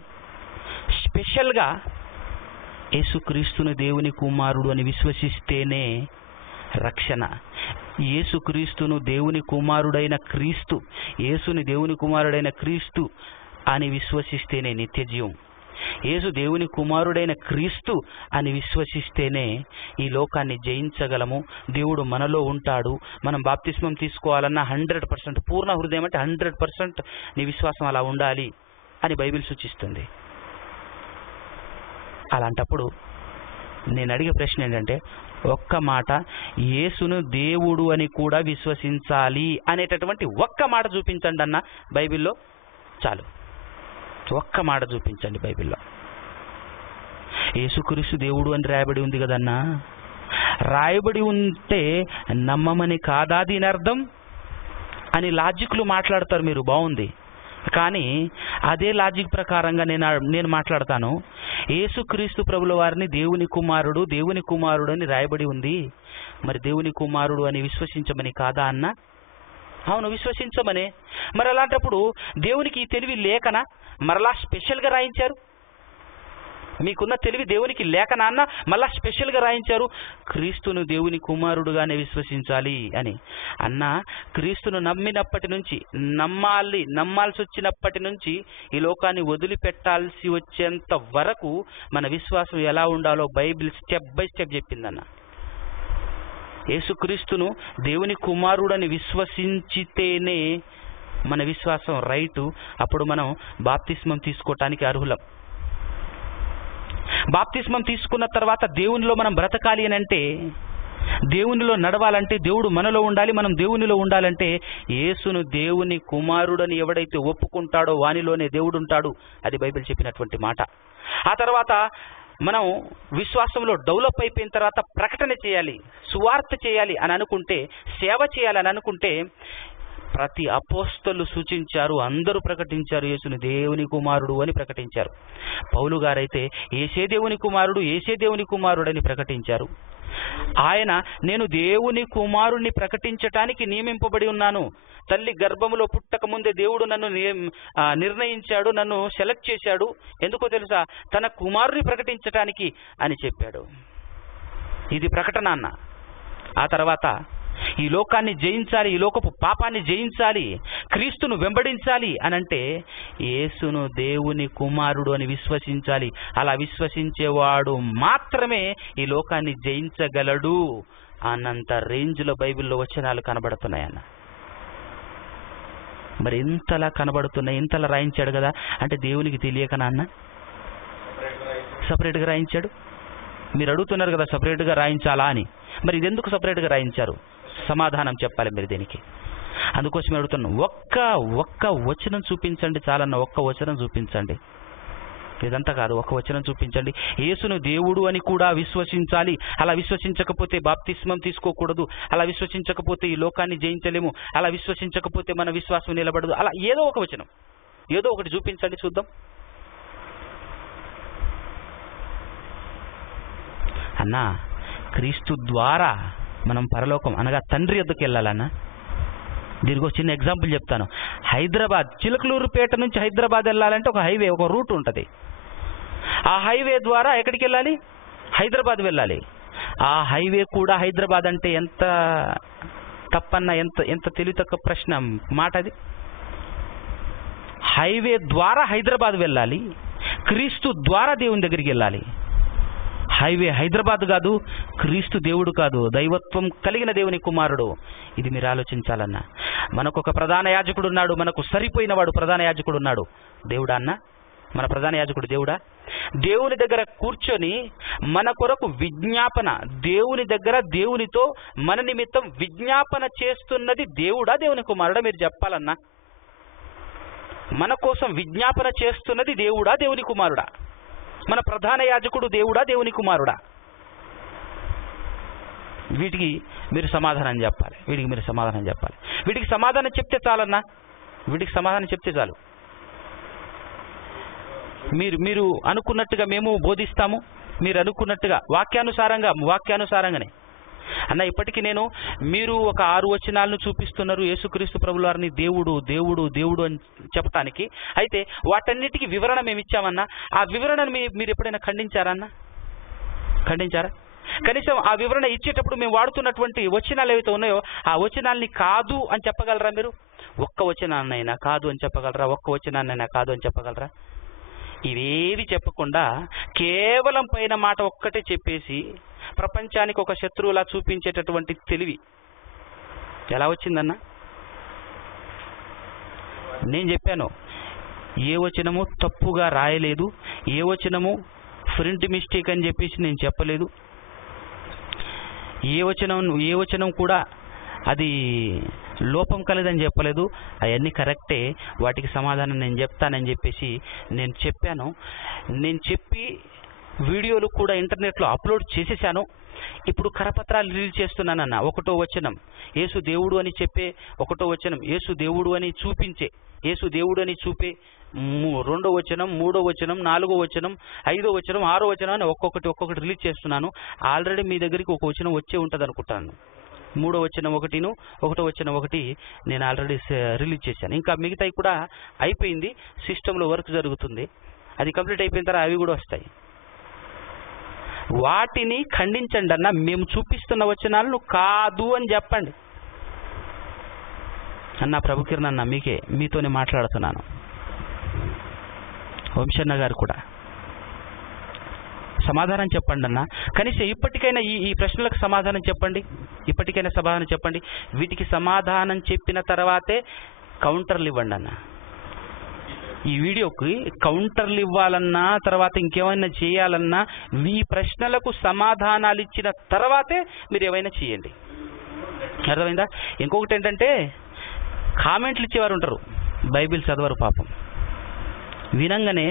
స్పెషల్గా యేసుక్రీస్తుని దేవుని కుమారుడు అని విశ్వసిస్తేనే రక్షణ. యేసుక్రీస్తును దేవుని కుమారుడైన క్రీస్తు, యేసుని దేవుని కుమారుడైన క్రీస్తు అని విశ్వసిస్తేనే నిత్యజీవం. యేసు దేవుని కుమారుడైన క్రీస్తు అని విశ్వసిస్తేనే ఈ లోకాన్ని జయించగలము. దేవుడు మనలో ఉంటాడు. మనం బాప్తిస్మం తీసుకోవాలన్నా 100%, పూర్ణ హృదయం అంటే 100% నీ విశ్వాసం అలా ఉండాలి అని బైబిల్ సూచిస్తుంది. అలాంటప్పుడు నేను అడిగే ప్రశ్న ఏంటంటే, ఒక్క మాట, యేసును దేవుడు అని కూడా విశ్వసించాలి అనేటటువంటి ఒక్క మాట చూపించండి అన్న బైబిల్లో, చాలు. ఒక్క మాట చూపించండి బైబిల్లో. యేసుక్రీస్తు దేవుడు అని రాయబడి ఉంది కదన్నా, రాయబడి ఉంటే నమ్మమని కాదా దీని అర్థం అని లాజిక్లు మాట్లాడతారు మీరు, బాగుంది. కానీ అదే లాజిక్ ప్రకారంగా నేను మాట్లాడతాను. యేసుక్రీస్తు ప్రభుల వారిని దేవుని కుమారుడు అని రాయబడి ఉంది, మరి దేవుని కుమారుడు అని విశ్వసించమని కాదా అన్న? అవును, విశ్వసించమనే. మరి అలాంటప్పుడు దేవునికి ఈ తెలివి లేకనా మరలా స్పెషల్గా రాయించారు? మీకున్న తెలివి దేవునికి లేకనా అన్న మళ్ళా స్పెషల్గా రాయించారు, క్రీస్తును దేవుని కుమారుడుగానే విశ్వసించాలి అని. అన్న, క్రీస్తును నమ్మినప్పటి నుంచి, నమ్మాల్సి వచ్చినప్పటి నుంచి ఈ లోకాన్ని వదిలిపెట్టాల్సి వచ్చేంత వరకు మన విశ్వాసం ఎలా ఉండాలో బైబిల్ స్టెప్ బై స్టెప్ చెప్పిందన్న. యేసుక్రీస్తును దేవుని కుమారుడని విశ్వసించితేనే మన విశ్వాసం రైటు. అప్పుడు మనం బాప్తిస్మం తీసుకోవటానికి అర్హులం. బాప్తిస్మం తీసుకున్న తర్వాత దేవునిలో మనం బ్రతకాలి అని అంటే, దేవునిలో నడవాలంటే, దేవుడు మనలో ఉండాలి, మనం దేవునిలో ఉండాలంటే, యేసును దేవుని కుమారుడని ఎవడైతే ఒప్పుకుంటాడో వానిలోనే దేవుడు ఉంటాడు. అది బైబిల్ చెప్పినటువంటి మాట. ఆ తర్వాత మనం విశ్వాసంలో డెవలప్ అయిపోయిన తర్వాత ప్రకటన చేయాలి, సువార్త చేయాలి అని అనుకుంటే, సేవ చేయాలని అనుకుంటే, ప్రతి అపోస్తలు సూచించారు, అందరూ ప్రకటించారు, యేసుని దేవుని కుమారుడు అని ప్రకటించారు. పౌలు గారైతే యేసే దేవుని కుమారుడు అని ప్రకటించారు. ఆయన, నేను దేవుని కుమారుణ్ణి ప్రకటించటానికి నియమింపబడి ఉన్నాను, తల్లి గర్భములో పుట్టక ముందే దేవుడు నన్ను నిర్ణయించాడు, నన్ను సెలెక్ట్ చేశాడు. ఎందుకో తెలుసా? తన కుమారుని ప్రకటించటానికి అని చెప్పాడు. ఇది ప్రకటన అన్న. ఆ తర్వాత ఈ లోకాన్ని జయించాలి, ఈ లోకపు పాపాన్ని జయించాలి, క్రీస్తును వెంబడించాలి అనంటే యేసును దేవుని కుమారుడు అని విశ్వసించాలి. అలా విశ్వసించేవాడు మాత్రమే ఈ లోకాన్ని జయించగలడు అన్నంత రేంజ్లో బైబిల్లో వచనాలు కనబడుతున్నాయన్న. మరి ఇంతలా కనబడుతున్నాయి, ఇంతలా రాయించాడు కదా అంటే దేవునికి తెలియకనా అన్న? సపరేట్గా రాయించాడు. మీరు అడుగుతున్నారు కదా సపరేట్గా రాయించాలా అని. మరి ఇది ఎందుకు సపరేట్గా రాయించారు? సమాధానం చెప్పాలి మీరు దీనికి. అందుకోసం అడుగుతున్నాను, ఒక్క వచనం చూపించండి చాలన్న. ఒక్క వచనం చూపించండి, ఇదంతా కాదు, ఒక్క వచనం చూపించండి. యేసును దేవుడు అని కూడా విశ్వసించాలి. అలా విశ్వసించకపోతే బాప్తిస్మం తీసుకోకూడదు, అలా విశ్వసించకపోతే ఈ లోకాన్ని జయించలేము, అలా విశ్వసించకపోతే మన విశ్వాసం నిలబడదు. అలా ఏదో ఒక వచనం, ఏదో ఒకటి చూపించండి చూద్దాం. అన్నా, క్రీస్తు ద్వారా మనం పరలోకం అనగా తండ్రి వద్దకు వెళ్ళాలన్నా. దీనికి ఒక చిన్న ఎగ్జాంపుల్ చెప్తాను. హైదరాబాద్, చిలకలూరుపేట నుంచి హైదరాబాద్ వెళ్ళాలంటే ఒక హైవే, ఒక రూట్ ఉంటుంది. ఆ హైవే ద్వారా ఎక్కడికి వెళ్ళాలి? హైదరాబాద్ వెళ్ళాలి. ఆ హైవే కూడా హైదరాబాద్ అంటే ఎంత తప్పన్నా, ఎంత తెలివి తక్కువ ప్రశ్న మాట అది. హైవే ద్వారా హైదరాబాద్ వెళ్ళాలి, క్రీస్తు ద్వారా దేవుని దగ్గరికి వెళ్ళాలి. హైవే హైదరాబాద్ కాదు, క్రీస్తు దేవుడు కాదు, దైవత్వం కలిగిన దేవుని కుమారుడు. ఇది మీరు ఆలోచించాలన్నా. మనకు ఒక ప్రధాన యాజకుడు ఉన్నాడు, మనకు సరిపోయిన వాడు ప్రధాన యాజకుడు ఉన్నాడు. దేవుడా అన్న? మన ప్రధాన యాజకుడు దేవుడా? దేవుని దగ్గర కూర్చొని మన కొరకు విజ్ఞాపన, దేవుని దగ్గర దేవునితో మన నిమిత్తం విజ్ఞాపన చేస్తున్నది దేవుడా దేవుని కుమారుడా? మీరు చెప్పాలన్నా. మన కోసం విజ్ఞాపన చేస్తున్నది దేవుడా దేవుని కుమారుడా? మన ప్రధాన యాజకుడు దేవుడా దేవుని కుమారుడా? వీటికి మీరు సమాధానం చెప్పాలి. వీటికి సమాధానం చెప్తే చాలన్నా. వీటికి సమాధానం చెప్తే చాలు. మీరు అనుకున్నట్టుగా మేము బోధిస్తాము, మీరు అనుకున్నట్టుగా వాక్యానుసారంగానే. అన్న ఇప్పటికీ మీరు ఒక 6 వచనాలను చూపిస్తున్నారు యేసుక్రీస్తు ప్రభుల వారిని దేవుడు దేవుడు దేవుడు అని చెప్పటానికి. అయితే వాటన్నిటికీ వివరణ మేము ఇచ్చామన్నా, ఆ వివరణను మీరు ఎప్పుడైనా ఖండించారా? కనీసం ఆ వివరణ ఇచ్చేటప్పుడు మేము వాడుతున్నటువంటి వచనాలు ఏవైతే ఉన్నాయో ఆ వచనాల్ని కాదు అని చెప్పగలరా? మీరు ఒక్క వచనాన్నైనా కాదు అని చెప్పగలరా? ఒక్క వచనాన్నైనా కాదు అని చెప్పగలరా? ఇవేవి చెప్పకుండా కేవలం పైన మాట ఒక్కటే చెప్పేసి ప్రపంచానికి ఒక శత్రువులా చూపించేటటువంటి తెలివి ఎలా వచ్చిందన్న? నేను చెప్పాను, ఏ వచనము తప్పుగా రాయలేదు, ఏ వచనము ప్రింట్ మిస్టేక్ అని చెప్పేసి నేను చెప్పలేదు, ఏ వచనం కూడా అది లోపం కలదని చెప్పలేదు. అవన్నీ కరెక్టే, వాటికి సమాధానం నేను చెప్తానని చెప్పేసి నేను చెప్పాను. నేను చెప్పి వీడియోలు కూడా ఇంటర్నెట్లో అప్లోడ్ చేసేసాను. ఇప్పుడు కరపత్రాలు రిలీజ్ చేస్తున్నానన్న. 1వ వచనం యేసు దేవుడు అని చెప్పే 1వ వచనం, యేసు దేవుడు అని చూపించే, యేసు దేవుడు అని చూపే 2వ వచనం, 3వ వచనం, 4వ వచనం, 5వ వచనం, 6వ వచనం అని ఒక్కొక్కటి రిలీజ్ చేస్తున్నాను. ఆల్రెడీ మీ దగ్గరికి ఒక వచనం వచ్చే ఉంటుంది అనుకుంటాను. 3వ వచనం 1, 1వ వచనం 1 నేను ఆల్రెడీ రిలీజ్ చేశాను. ఇంకా మిగతాయి కూడా అయిపోయింది, సిస్టంలో వర్క్ జరుగుతుంది. అది కంప్లీట్ అయిపోయిన తర్వాత అవి కూడా వస్తాయి. వాటిని ఖండించండి అన్న. మేము చూపిస్తున్న వచనాలను కాదు అని చెప్పండి అన్న. ప్రభుకిరణ్ అన్న మీతోనే మాట్లాడుతున్నాను. వంశన్న గారు కూడా సమాధానం చెప్పండి అన్న. కనీసం ఇప్పటికైనా ఈ ప్రశ్నలకు సమాధానం చెప్పండి. ఇప్పటికైనా సమాధానం చెప్పండి. వీటికి సమాధానం చెప్పిన తర్వాతే కౌంటర్లు ఇవ్వండి అన్న. ఈ వీడియోకి కౌంటర్లు ఇవ్వాలన్నా, తర్వాత ఇంకేమైనా చేయాలన్నా ఈ ప్రశ్నలకు సమాధానాలు ఇచ్చిన తర్వాతే మీరు ఏమైనా చేయండి. అర్థమైందా? ఇంకొకటి ఏంటంటే, కామెంట్లు ఇచ్చేవారు ఉంటారు, బైబిల్ చదవరు పాపం. వినంగానే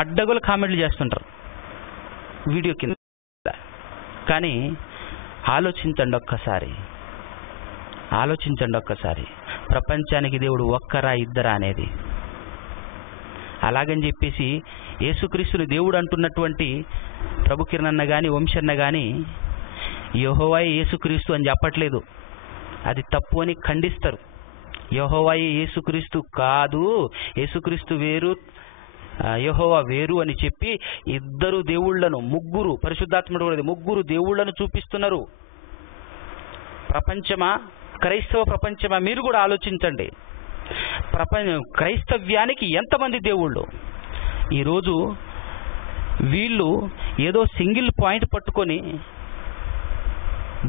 అడ్డగోలు కామెంట్లు చేస్తుంటారు వీడియో కింద. కానీ ఆలోచించండి ఒక్కసారి, ప్రపంచానికి దేవుడు ఒక్కరా ఇద్దరా అనేది. అలాగని చెప్పేసి యేసుక్రీస్తుని దేవుడు అంటున్నటువంటి ప్రభుకిరణ్ అన్న కానీ వంశన్న కానీ యెహోవాయే యేసుక్రీస్తు అని చెప్పట్లేదు. అది తప్పు అని ఖండిస్తారు. యెహోవాయే యేసుక్రీస్తు కాదు, యేసుక్రీస్తు వేరు, యెహోవా వేరు అని చెప్పి ఇద్దరు దేవుళ్లను, ముగ్గురు, పరిశుద్ధాత్ముడు 3 దేవుళ్లను చూపిస్తున్నారు. ప్రపంచమా, క్రైస్తవ ప్రపంచమా? మీరు కూడా ఆలోచించండి. క్రైస్తవ్యానికి ఎంతమంది దేవుళ్ళు? ఈరోజు వీళ్ళు ఏదో సింగిల్ పాయింట్ పట్టుకొని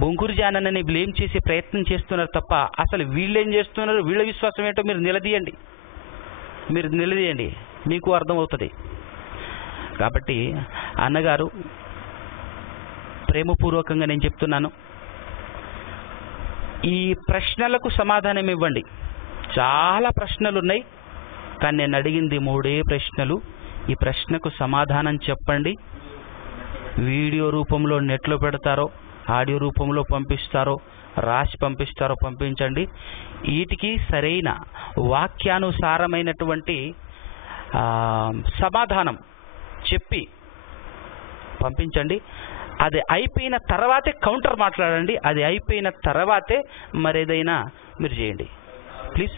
బొంకురు జానని బ్లేమ్ చేసే ప్రయత్నం చేస్తున్నారు తప్ప అసలు వీళ్ళేం చేస్తున్నారు, వీళ్ళ విశ్వాసం ఏంటో మీరు నిలదీయండి, మీకు అర్థమవుతుంది. కాబట్టి అన్నగారు, ప్రేమపూర్వకంగా నేను చెప్తున్నాను, ఈ ప్రశ్నలకు సమాధానం ఇవ్వండి. చాలా ప్రశ్నలు ఉన్నాయి, కానీ నేను అడిగింది 3 ప్రశ్నలు. ఈ ప్రశ్నకు సమాధానం చెప్పండి. వీడియో రూపంలో నెట్లో పెడతారో, ఆడియో రూపంలో పంపిస్తారో, రాసి పంపిస్తారో పంపించండి. వీటికి సరైన వాక్యానుసారమైనటువంటి సమాధానం చెప్పి పంపించండి. అది అయిపోయిన తర్వాతే కౌంటర్ మాట్లాడండి. అది అయిపోయిన తర్వాతే మరేదైనా మీరు చేయండి ప్లీజ్.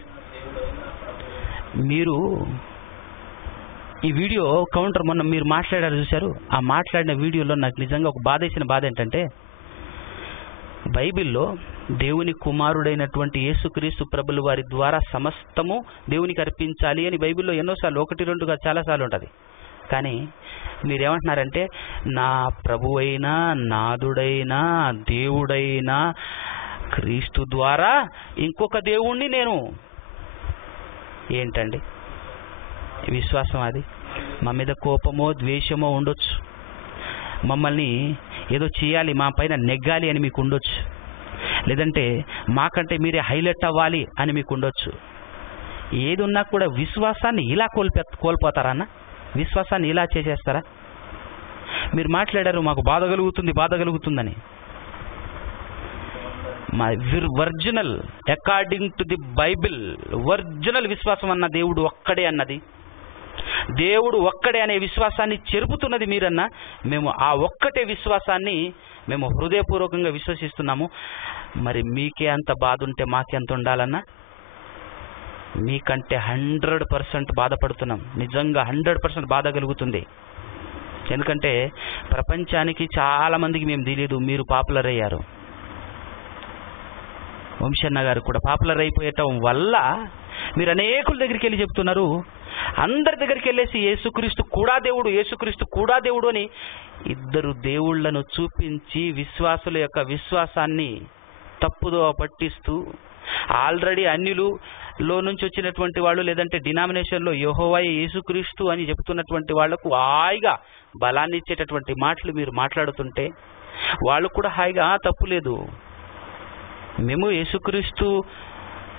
మీరు ఈ వీడియో కౌంటర్ మొన్న మీరు మాట్లాడారు చూశారు, ఆ మాట్లాడిన వీడియోలో నాకు నిజంగా ఒక బాధేసిన బాధ ఏంటంటే, బైబిల్లో దేవుని కుమారుడైనటువంటి యేసుక్రీస్తు ప్రభుల వారి ద్వారా సమస్తము దేవునికి అర్పించాలి అని బైబిల్లో ఎన్నోసార్లు, 1, 2 చాలాసార్లు ఉంటుంది. కానీ మీరేమంటున్నారంటే, నా ప్రభువైనా, నాదుడైనా, దేవుడైనా క్రీస్తు ద్వారా ఇంకొక దేవుణ్ణి నేను. ఏంటండి విశ్వాసం అది? మా మీద కోపమో ద్వేషమో ఉండొచ్చు, మమ్మల్ని ఏదో చేయాలి, మా పైన నెగ్గాలి అని మీకు ఉండొచ్చు, లేదంటే మాకంటే మీరే హైలైట్ అవ్వాలి అని మీకు ఉండొచ్చు. ఏది ఉన్నా కూడా విశ్వాసాన్ని ఇలా కోల్పోతారన్న? విశ్వాసాన్ని ఇలా చేసేస్తారా? మీరు మాట్లాడారు మాకు బాధ కలుగుతుందని. మా original according to the Bible original విశ్వాసం అన్న దేవుడు ఒక్కడే అన్నది. దేవుడు ఒక్కడే అనే విశ్వాసాన్ని చెరుపుతున్నది మీరన్నా, మేము ఆ ఒక్కటే విశ్వాసాన్ని మేము హృదయపూర్వకంగా విశ్వసిస్తున్నాము. మరి మీకే అంత బాధ ఉంటే మాకెంత ఉండాలన్నా? మీకంటే 100% బాధపడుతున్నాం. నిజంగా 100% బాధ కలుగుతుంది. ఎందుకంటే ప్రపంచానికి చాలా మందికి మేము తెలియదు, మీరు పాపులర్ అయ్యారు. వంశన్న గారు కూడా పాపులర్ అయిపోయటం వల్ల మీరు అనేకుల దగ్గరికి వెళ్ళి చెప్తున్నారు. అందరి దగ్గరికి వెళ్ళేసి యేసుక్రీస్తు కూడా దేవుడు, యేసుక్రీస్తు కూడా దేవుడు అని ఇద్దరు దేవుళ్లను చూపించి విశ్వాసుల యొక్క విశ్వాసాన్ని తప్పుదో పట్టిస్తూ, ఆల్రెడీ అన్యులలో నుంచి వచ్చినటువంటి వాళ్ళు లేదంటే డినామినేషన్లో యెహోవా యేసుక్రీస్తు అని చెప్తున్నటువంటి వాళ్లకు హాయిగా బలాన్ని ఇచ్చేటటువంటి మాటలు మీరు మాట్లాడుతుంటే వాళ్ళు కూడా హాయిగా తప్పు లేదు, మేము యేసుక్రీస్తు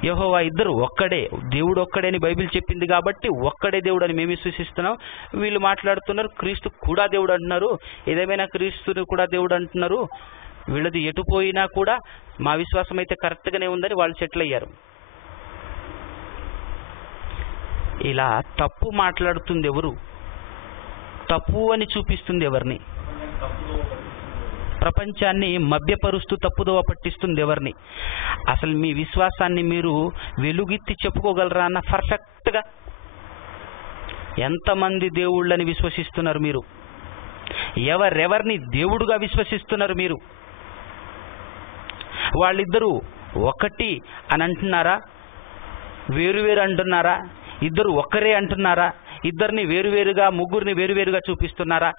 యెహోవా ఇద్దరు ఒక్కడే, దేవుడు ఒక్కడే అని బైబిల్ చెప్పింది కాబట్టి ఒక్కడే దేవుడు అని మేము విశ్వసిస్తున్నాం. వీళ్ళు మాట్లాడుతున్నారు క్రీస్తు కూడా దేవుడు అంటున్నారు, ఏదేమైనా క్రీస్తుని కూడా దేవుడు అంటున్నారు, వీళ్ళది ఎటుపోయినా కూడా మా విశ్వాసం అయితే కరెక్ట్గానే ఉందని వాళ్ళు సెటిల్ అయ్యారు. ఇలా తప్పు మాట్లాడుతుంది ఎవరు? తప్పు అని చూపిస్తుంది ఎవరిని? ప్రపంచాన్ని మభ్యపరుస్తూ తప్పుదోవ పట్టిస్తుంది ఎవరిని? అసలు మీ విశ్వాసాన్ని మీరు వెలుగెత్తి చెప్పుకోగలరా అన్న పర్ఫెక్ట్గా? ఎంతమంది దేవుళ్ళని విశ్వసిస్తున్నారు మీరు? ఎవరెవరిని దేవుడుగా విశ్వసిస్తున్నారు మీరు? వాళ్ళిద్దరూ ఒకటి అని అంటున్నారా? వేరువేరు అంటున్నారా? ఇద్దరు ఒక్కరే అంటున్నారా? ఇద్దరిని వేరువేరుగా, ముగ్గురిని వేరువేరుగా చూపిస్తున్నారా?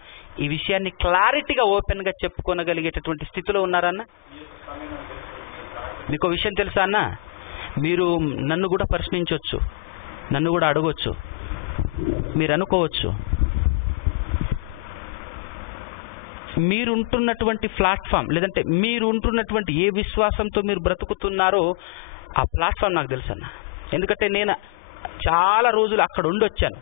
ఈ విషయాన్ని క్లారిటీగా ఓపెన్గా చెప్పుకోగలిగేటటువంటి స్థితిలో ఉన్నారా అన్న? మీకు విషయం తెలుసా అన్న? మీరు నన్ను కూడా ప్రశ్నించవచ్చు, నన్ను కూడా అడగవచ్చు. మీరు అనుకోవచ్చు, మీరుంటున్నటువంటి ప్లాట్ఫామ్ లేదంటే మీరు ఉంటున్నటువంటి ఏ విశ్వాసంతో మీరు బ్రతుకుతున్నారో ఆ ప్లాట్ఫామ్ నాకు తెలుసు అన్న. ఎందుకంటే నేను చాలా రోజులు అక్కడ ఉండొచ్చాను.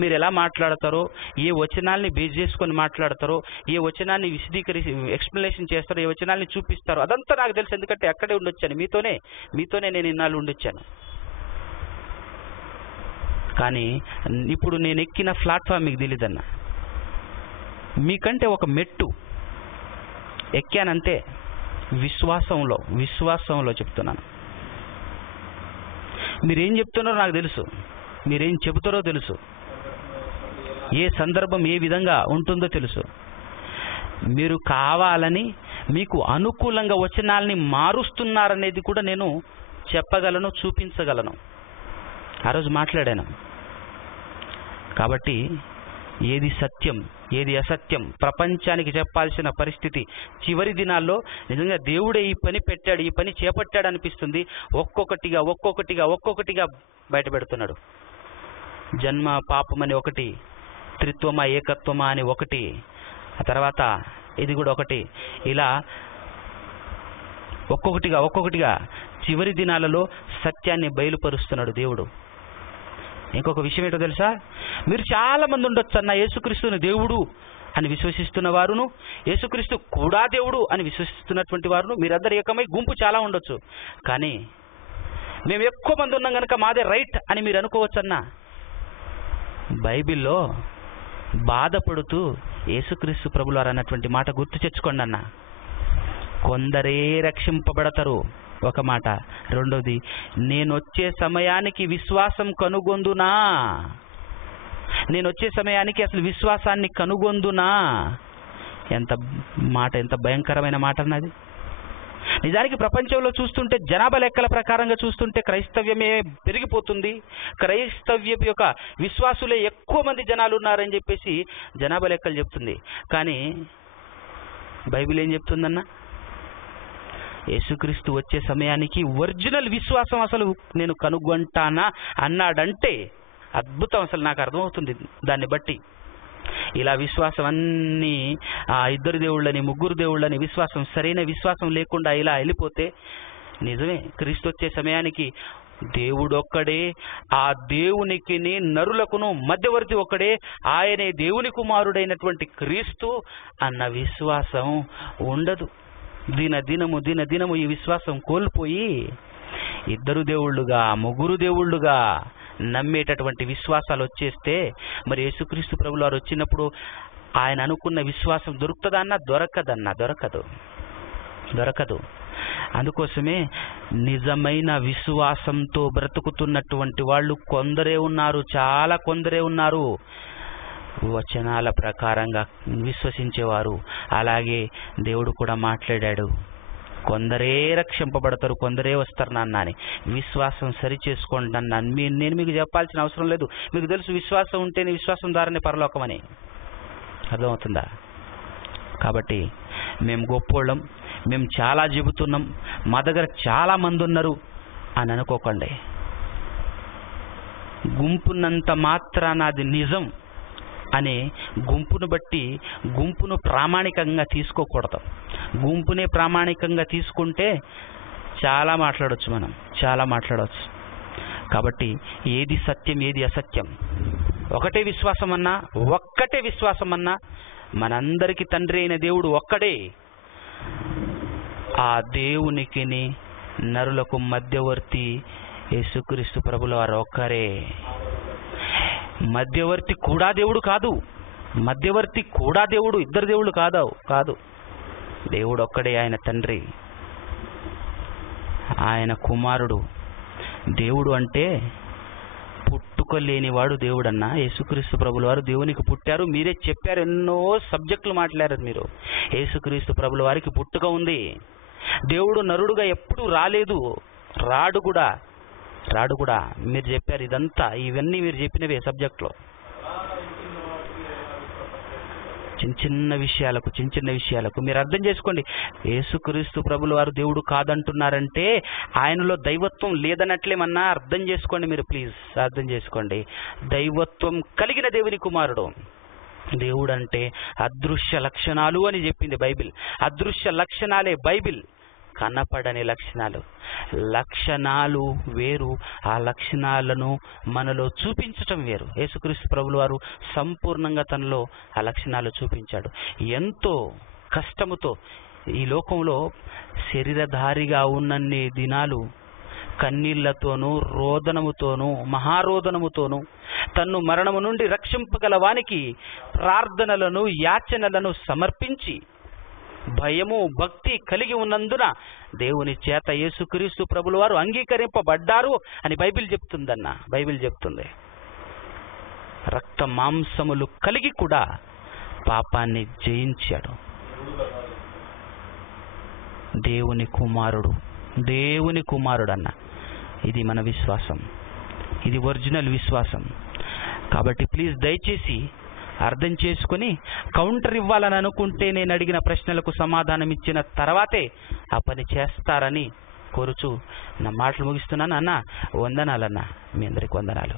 మీరు ఎలా మాట్లాడతారో, ఏ వచనాల్ని బేస్ చేసుకొని మాట్లాడతారో, ఏ వచనాన్ని విశదీకరించి ఎక్స్ప్లెనేషన్ చేస్తారో, ఏ వచనాల్ని చూపిస్తారో అదంతా నాకు తెలుసు. ఎందుకంటే అక్కడే ఉండొచ్చాను, మీతోనే నేను ఇన్నాళ్ళు ఉండొచ్చాను. కానీ ఇప్పుడు నేను ఎక్కిన ప్లాట్ఫామ్ మీకు తెలియదన్న. మీకంటే ఒక మెట్టు ఎక్కానంతే. విశ్వాసంలో చెప్తున్నాను. మీరేం చెప్తున్నారో నాకు తెలుసు, మీరేం చెబుతారో తెలుసు, ఏ సందర్భం ఏ విధంగా ఉంటుందో తెలుసు. మీరు కావాలని మీకు అనుకూలంగా వచనాల్ని మారుస్తున్నారనేది కూడా నేను చెప్పగలను, చూపించగలను. ఆ రోజు మాట్లాడాను. కాబట్టి ఏది సత్యం ఏది అసత్యం ప్రపంచానికి చెప్పాల్సిన పరిస్థితి చివరి దినాల్లో నిజంగా దేవుడే ఈ పని పెట్టాడు, ఈ పని చేపట్టాడు అనిపిస్తుంది. ఒక్కొక్కటిగా బయటపెడుతున్నాడు. జన్మ పాపమని ఒకటి, త్రిత్వమా ఏకత్వమా అని ఒకటి, ఆ తర్వాత ఇది కూడా ఒకటి. ఇలా ఒక్కొక్కటిగా చివరి దినాలలో సత్యాన్ని బయలుపరుస్తున్నాడు దేవుడు. ఇంకొక విషయం ఏంటో తెలుసా? మీరు చాలా మంది ఉండొచ్చు అన్న యేసుక్రీస్తుని దేవుడు అని విశ్వసిస్తున్న వారును, యేసుక్రీస్తు కూడా దేవుడు అని విశ్వసిస్తున్నటువంటి వారును మీరందరూ ఏకమై గుంపు చాలా ఉండొచ్చు. కానీ మేము ఎక్కువ మంది ఉన్నాం కనుక మాదే రైట్ అని మీరు అనుకోవచ్చు అన్న. బైబిల్లో బాధపడుతూ యేసుక్రీస్తు ప్రభులారు అన్నటువంటి మాట గుర్తు తెచ్చుకోండి అన్న. కొందరే రక్షింపబడతారు ఒక మాట. రెండోది, నేనొచ్చే సమయానికి విశ్వాసం కనుగొందునా, నేనొచ్చే సమయానికి అసలు విశ్వాసాన్ని కనుగొందునా. ఎంత భయంకరమైన మాట అన్నది. నిజానికి ప్రపంచంలో చూస్తుంటే, జనాభా లెక్కల ప్రకారంగా చూస్తుంటే క్రైస్తవ్యమే పెరిగిపోతుంది, క్రైస్తవ్యం యొక్క విశ్వాసులే ఎక్కువ మంది జనాలు ఉన్నారని చెప్పేసి జనాభా లెక్కలు చెప్తుంది. కానీ బైబిల్ ఏం చెప్తుందన్న? యేసుక్రీస్తు వచ్చే సమయానికి ఒరిజినల్ విశ్వాసం అసలు నేను కనుగొంటానా అన్నాడంటే అద్భుతం. అసలు నాకు అర్థమవుతుంది దాన్ని బట్టి. ఇలా విశ్వాసం అన్నీ ఇద్దరు దేవుళ్ళని, ముగ్గురు దేవుళ్ళని విశ్వాసం, సరైన విశ్వాసం లేకుండా ఇలా వెళ్ళిపోతే నిజమే క్రీస్తు వచ్చే సమయానికి దేవుడు ఒక్కడే, ఆ దేవునికి నరులకును మధ్యవర్తి ఒక్కడే, ఆయనే దేవుని కుమారుడైనటువంటి క్రీస్తు అన్న విశ్వాసం ఉండదు. దినదినము ఈ విశ్వాసం కోల్పోయి ఇద్దరు దేవుళ్ళుగా, ముగ్గురు దేవుళ్ళుగా, నమ్మేటటువంటి విశ్వాసాలు వచ్చేస్తే మరి యేసుక్రీస్తు ప్రభులు వారు వచ్చినప్పుడు ఆయన అనుకున్న విశ్వాసం దొరుకుతుందన్నా దొరకదు. అందుకోసమే నిజమైన విశ్వాసంతో బ్రతుకుతున్నటువంటి వాళ్ళు కొందరే ఉన్నారు, చాలా కొందరే ఉన్నారు. వచనాల ప్రకారంగా విశ్వసించేవారు. అలాగే దేవుడు కూడా మాట్లాడాడు, కొందరే రక్షింపబడతారు, కొందరే వస్తారు నాన్న అని. విశ్వాసం సరి చేసుకోండి అన్న. నేను మీకు చెప్పాల్సిన అవసరం లేదు, మీకు తెలుసు విశ్వాసం ఉంటేనే, విశ్వాసం ద్వారానే పరలోకం అని. అర్థమవుతుందా? కాబట్టి మేము గొప్పోళ్ళం, మేము చాలా చెబుతున్నాం, మా దగ్గర చాలా మంది ఉన్నారు అని అనుకోకండి. గుంపునంత మాత్రాన అది నిజం అనే గుంపును బట్టి గుంపును ప్రామాణికంగా తీసుకోకూడదు. గుంపునే ప్రామాణికంగా తీసుకుంటే చాలా మాట్లాడవచ్చు. కాబట్టి ఏది సత్యం ఏది అసత్యం, ఒక్కటే విశ్వాసం అన్నా మనందరికీ తండ్రి అయిన దేవుడు ఒక్కడే. ఆ దేవునికి నరులకు మధ్యవర్తి యేసుక్రీస్తు ప్రభుల వారు ఒక్కరే. మధ్యవర్తి కూడా దేవుడు కాదు, ఇద్దరు దేవుళ్ళు కాదు. దేవుడు ఒక్కడే, ఆయన తండ్రి, ఆయన కుమారుడు. దేవుడు అంటే పుట్టుక లేనివాడు దేవుడన్నా. యేసుక్రీస్తు ప్రభుల వారు దేవునికి పుట్టారు. మీరే చెప్పారు, ఎన్నో సబ్జెక్టులు మాట్లాడారు మీరు. యేసుక్రీస్తు ప్రభుల వారికి పుట్టుక ఉంది. దేవుడు నరుడుగా ఎప్పుడు రాలేదు, రాడు కూడా. మీరు చెప్పారు. ఇవన్నీ మీరు చెప్పినవే సబ్జెక్టులో. చిన్న విషయాలకు మీరు అర్థం చేసుకోండి. యేసుక్రీస్తు ప్రభుల వారు దేవుడు కాదంటున్నారంటే ఆయనలో దైవత్వం లేదన్నట్లేమన్నా అర్థం చేసుకోండి మీరు, ప్లీజ్ అర్థం చేసుకోండి. దైవత్వం కలిగిన దేవుని కుమారుడు. దేవుడు అంటే అదృశ్య లక్షణాలు అని చెప్పింది బైబిల్. అదృశ్య లక్షణాలే బైబిల్. కనపడని లక్షణాలు వేరు, ఆ లక్షణాలను మనలో చూపించటం వేరు. యేసుక్రీస్తు ప్రభుల వారు సంపూర్ణంగా తనలో ఆ లక్షణాలు చూపించాడు. ఎంతో కష్టముతో ఈ లోకంలో శరీరధారిగా ఉన్నన్ని దినాలు కన్నీళ్లతోనూ రోదనముతోనూ మహారోదనముతోనూ తన్ను మరణము నుండి రక్షింపగల వానికి ప్రార్థనలను యాచనలను సమర్పించి భయము భక్తి కలిగి ఉన్నందున దేవుని చేత యేసుక్రీస్తు ప్రభుల వారు అంగీకరింపబడ్డారు అని బైబిల్ చెప్తుంది. రక్త మాంసములు కలిగి కూడా పాపాన్ని జయించాడు. దేవుని కుమారుడు అన్న. ఇది మన విశ్వాసం, ఇది ఒరిజినల్ విశ్వాసం. కాబట్టి ప్లీజ్ దయచేసి అర్థం చేసుకుని కౌంటర్ ఇవ్వాలని అనుకుంటే నేను అడిగిన ప్రశ్నలకు సమాధానం ఇచ్చిన తర్వాతే ఆ పని చేస్తారని కోరుచు నా మాటలు ముగిస్తున్నాను. వందనాలన్నా, మీ అందరికి వందనాలు.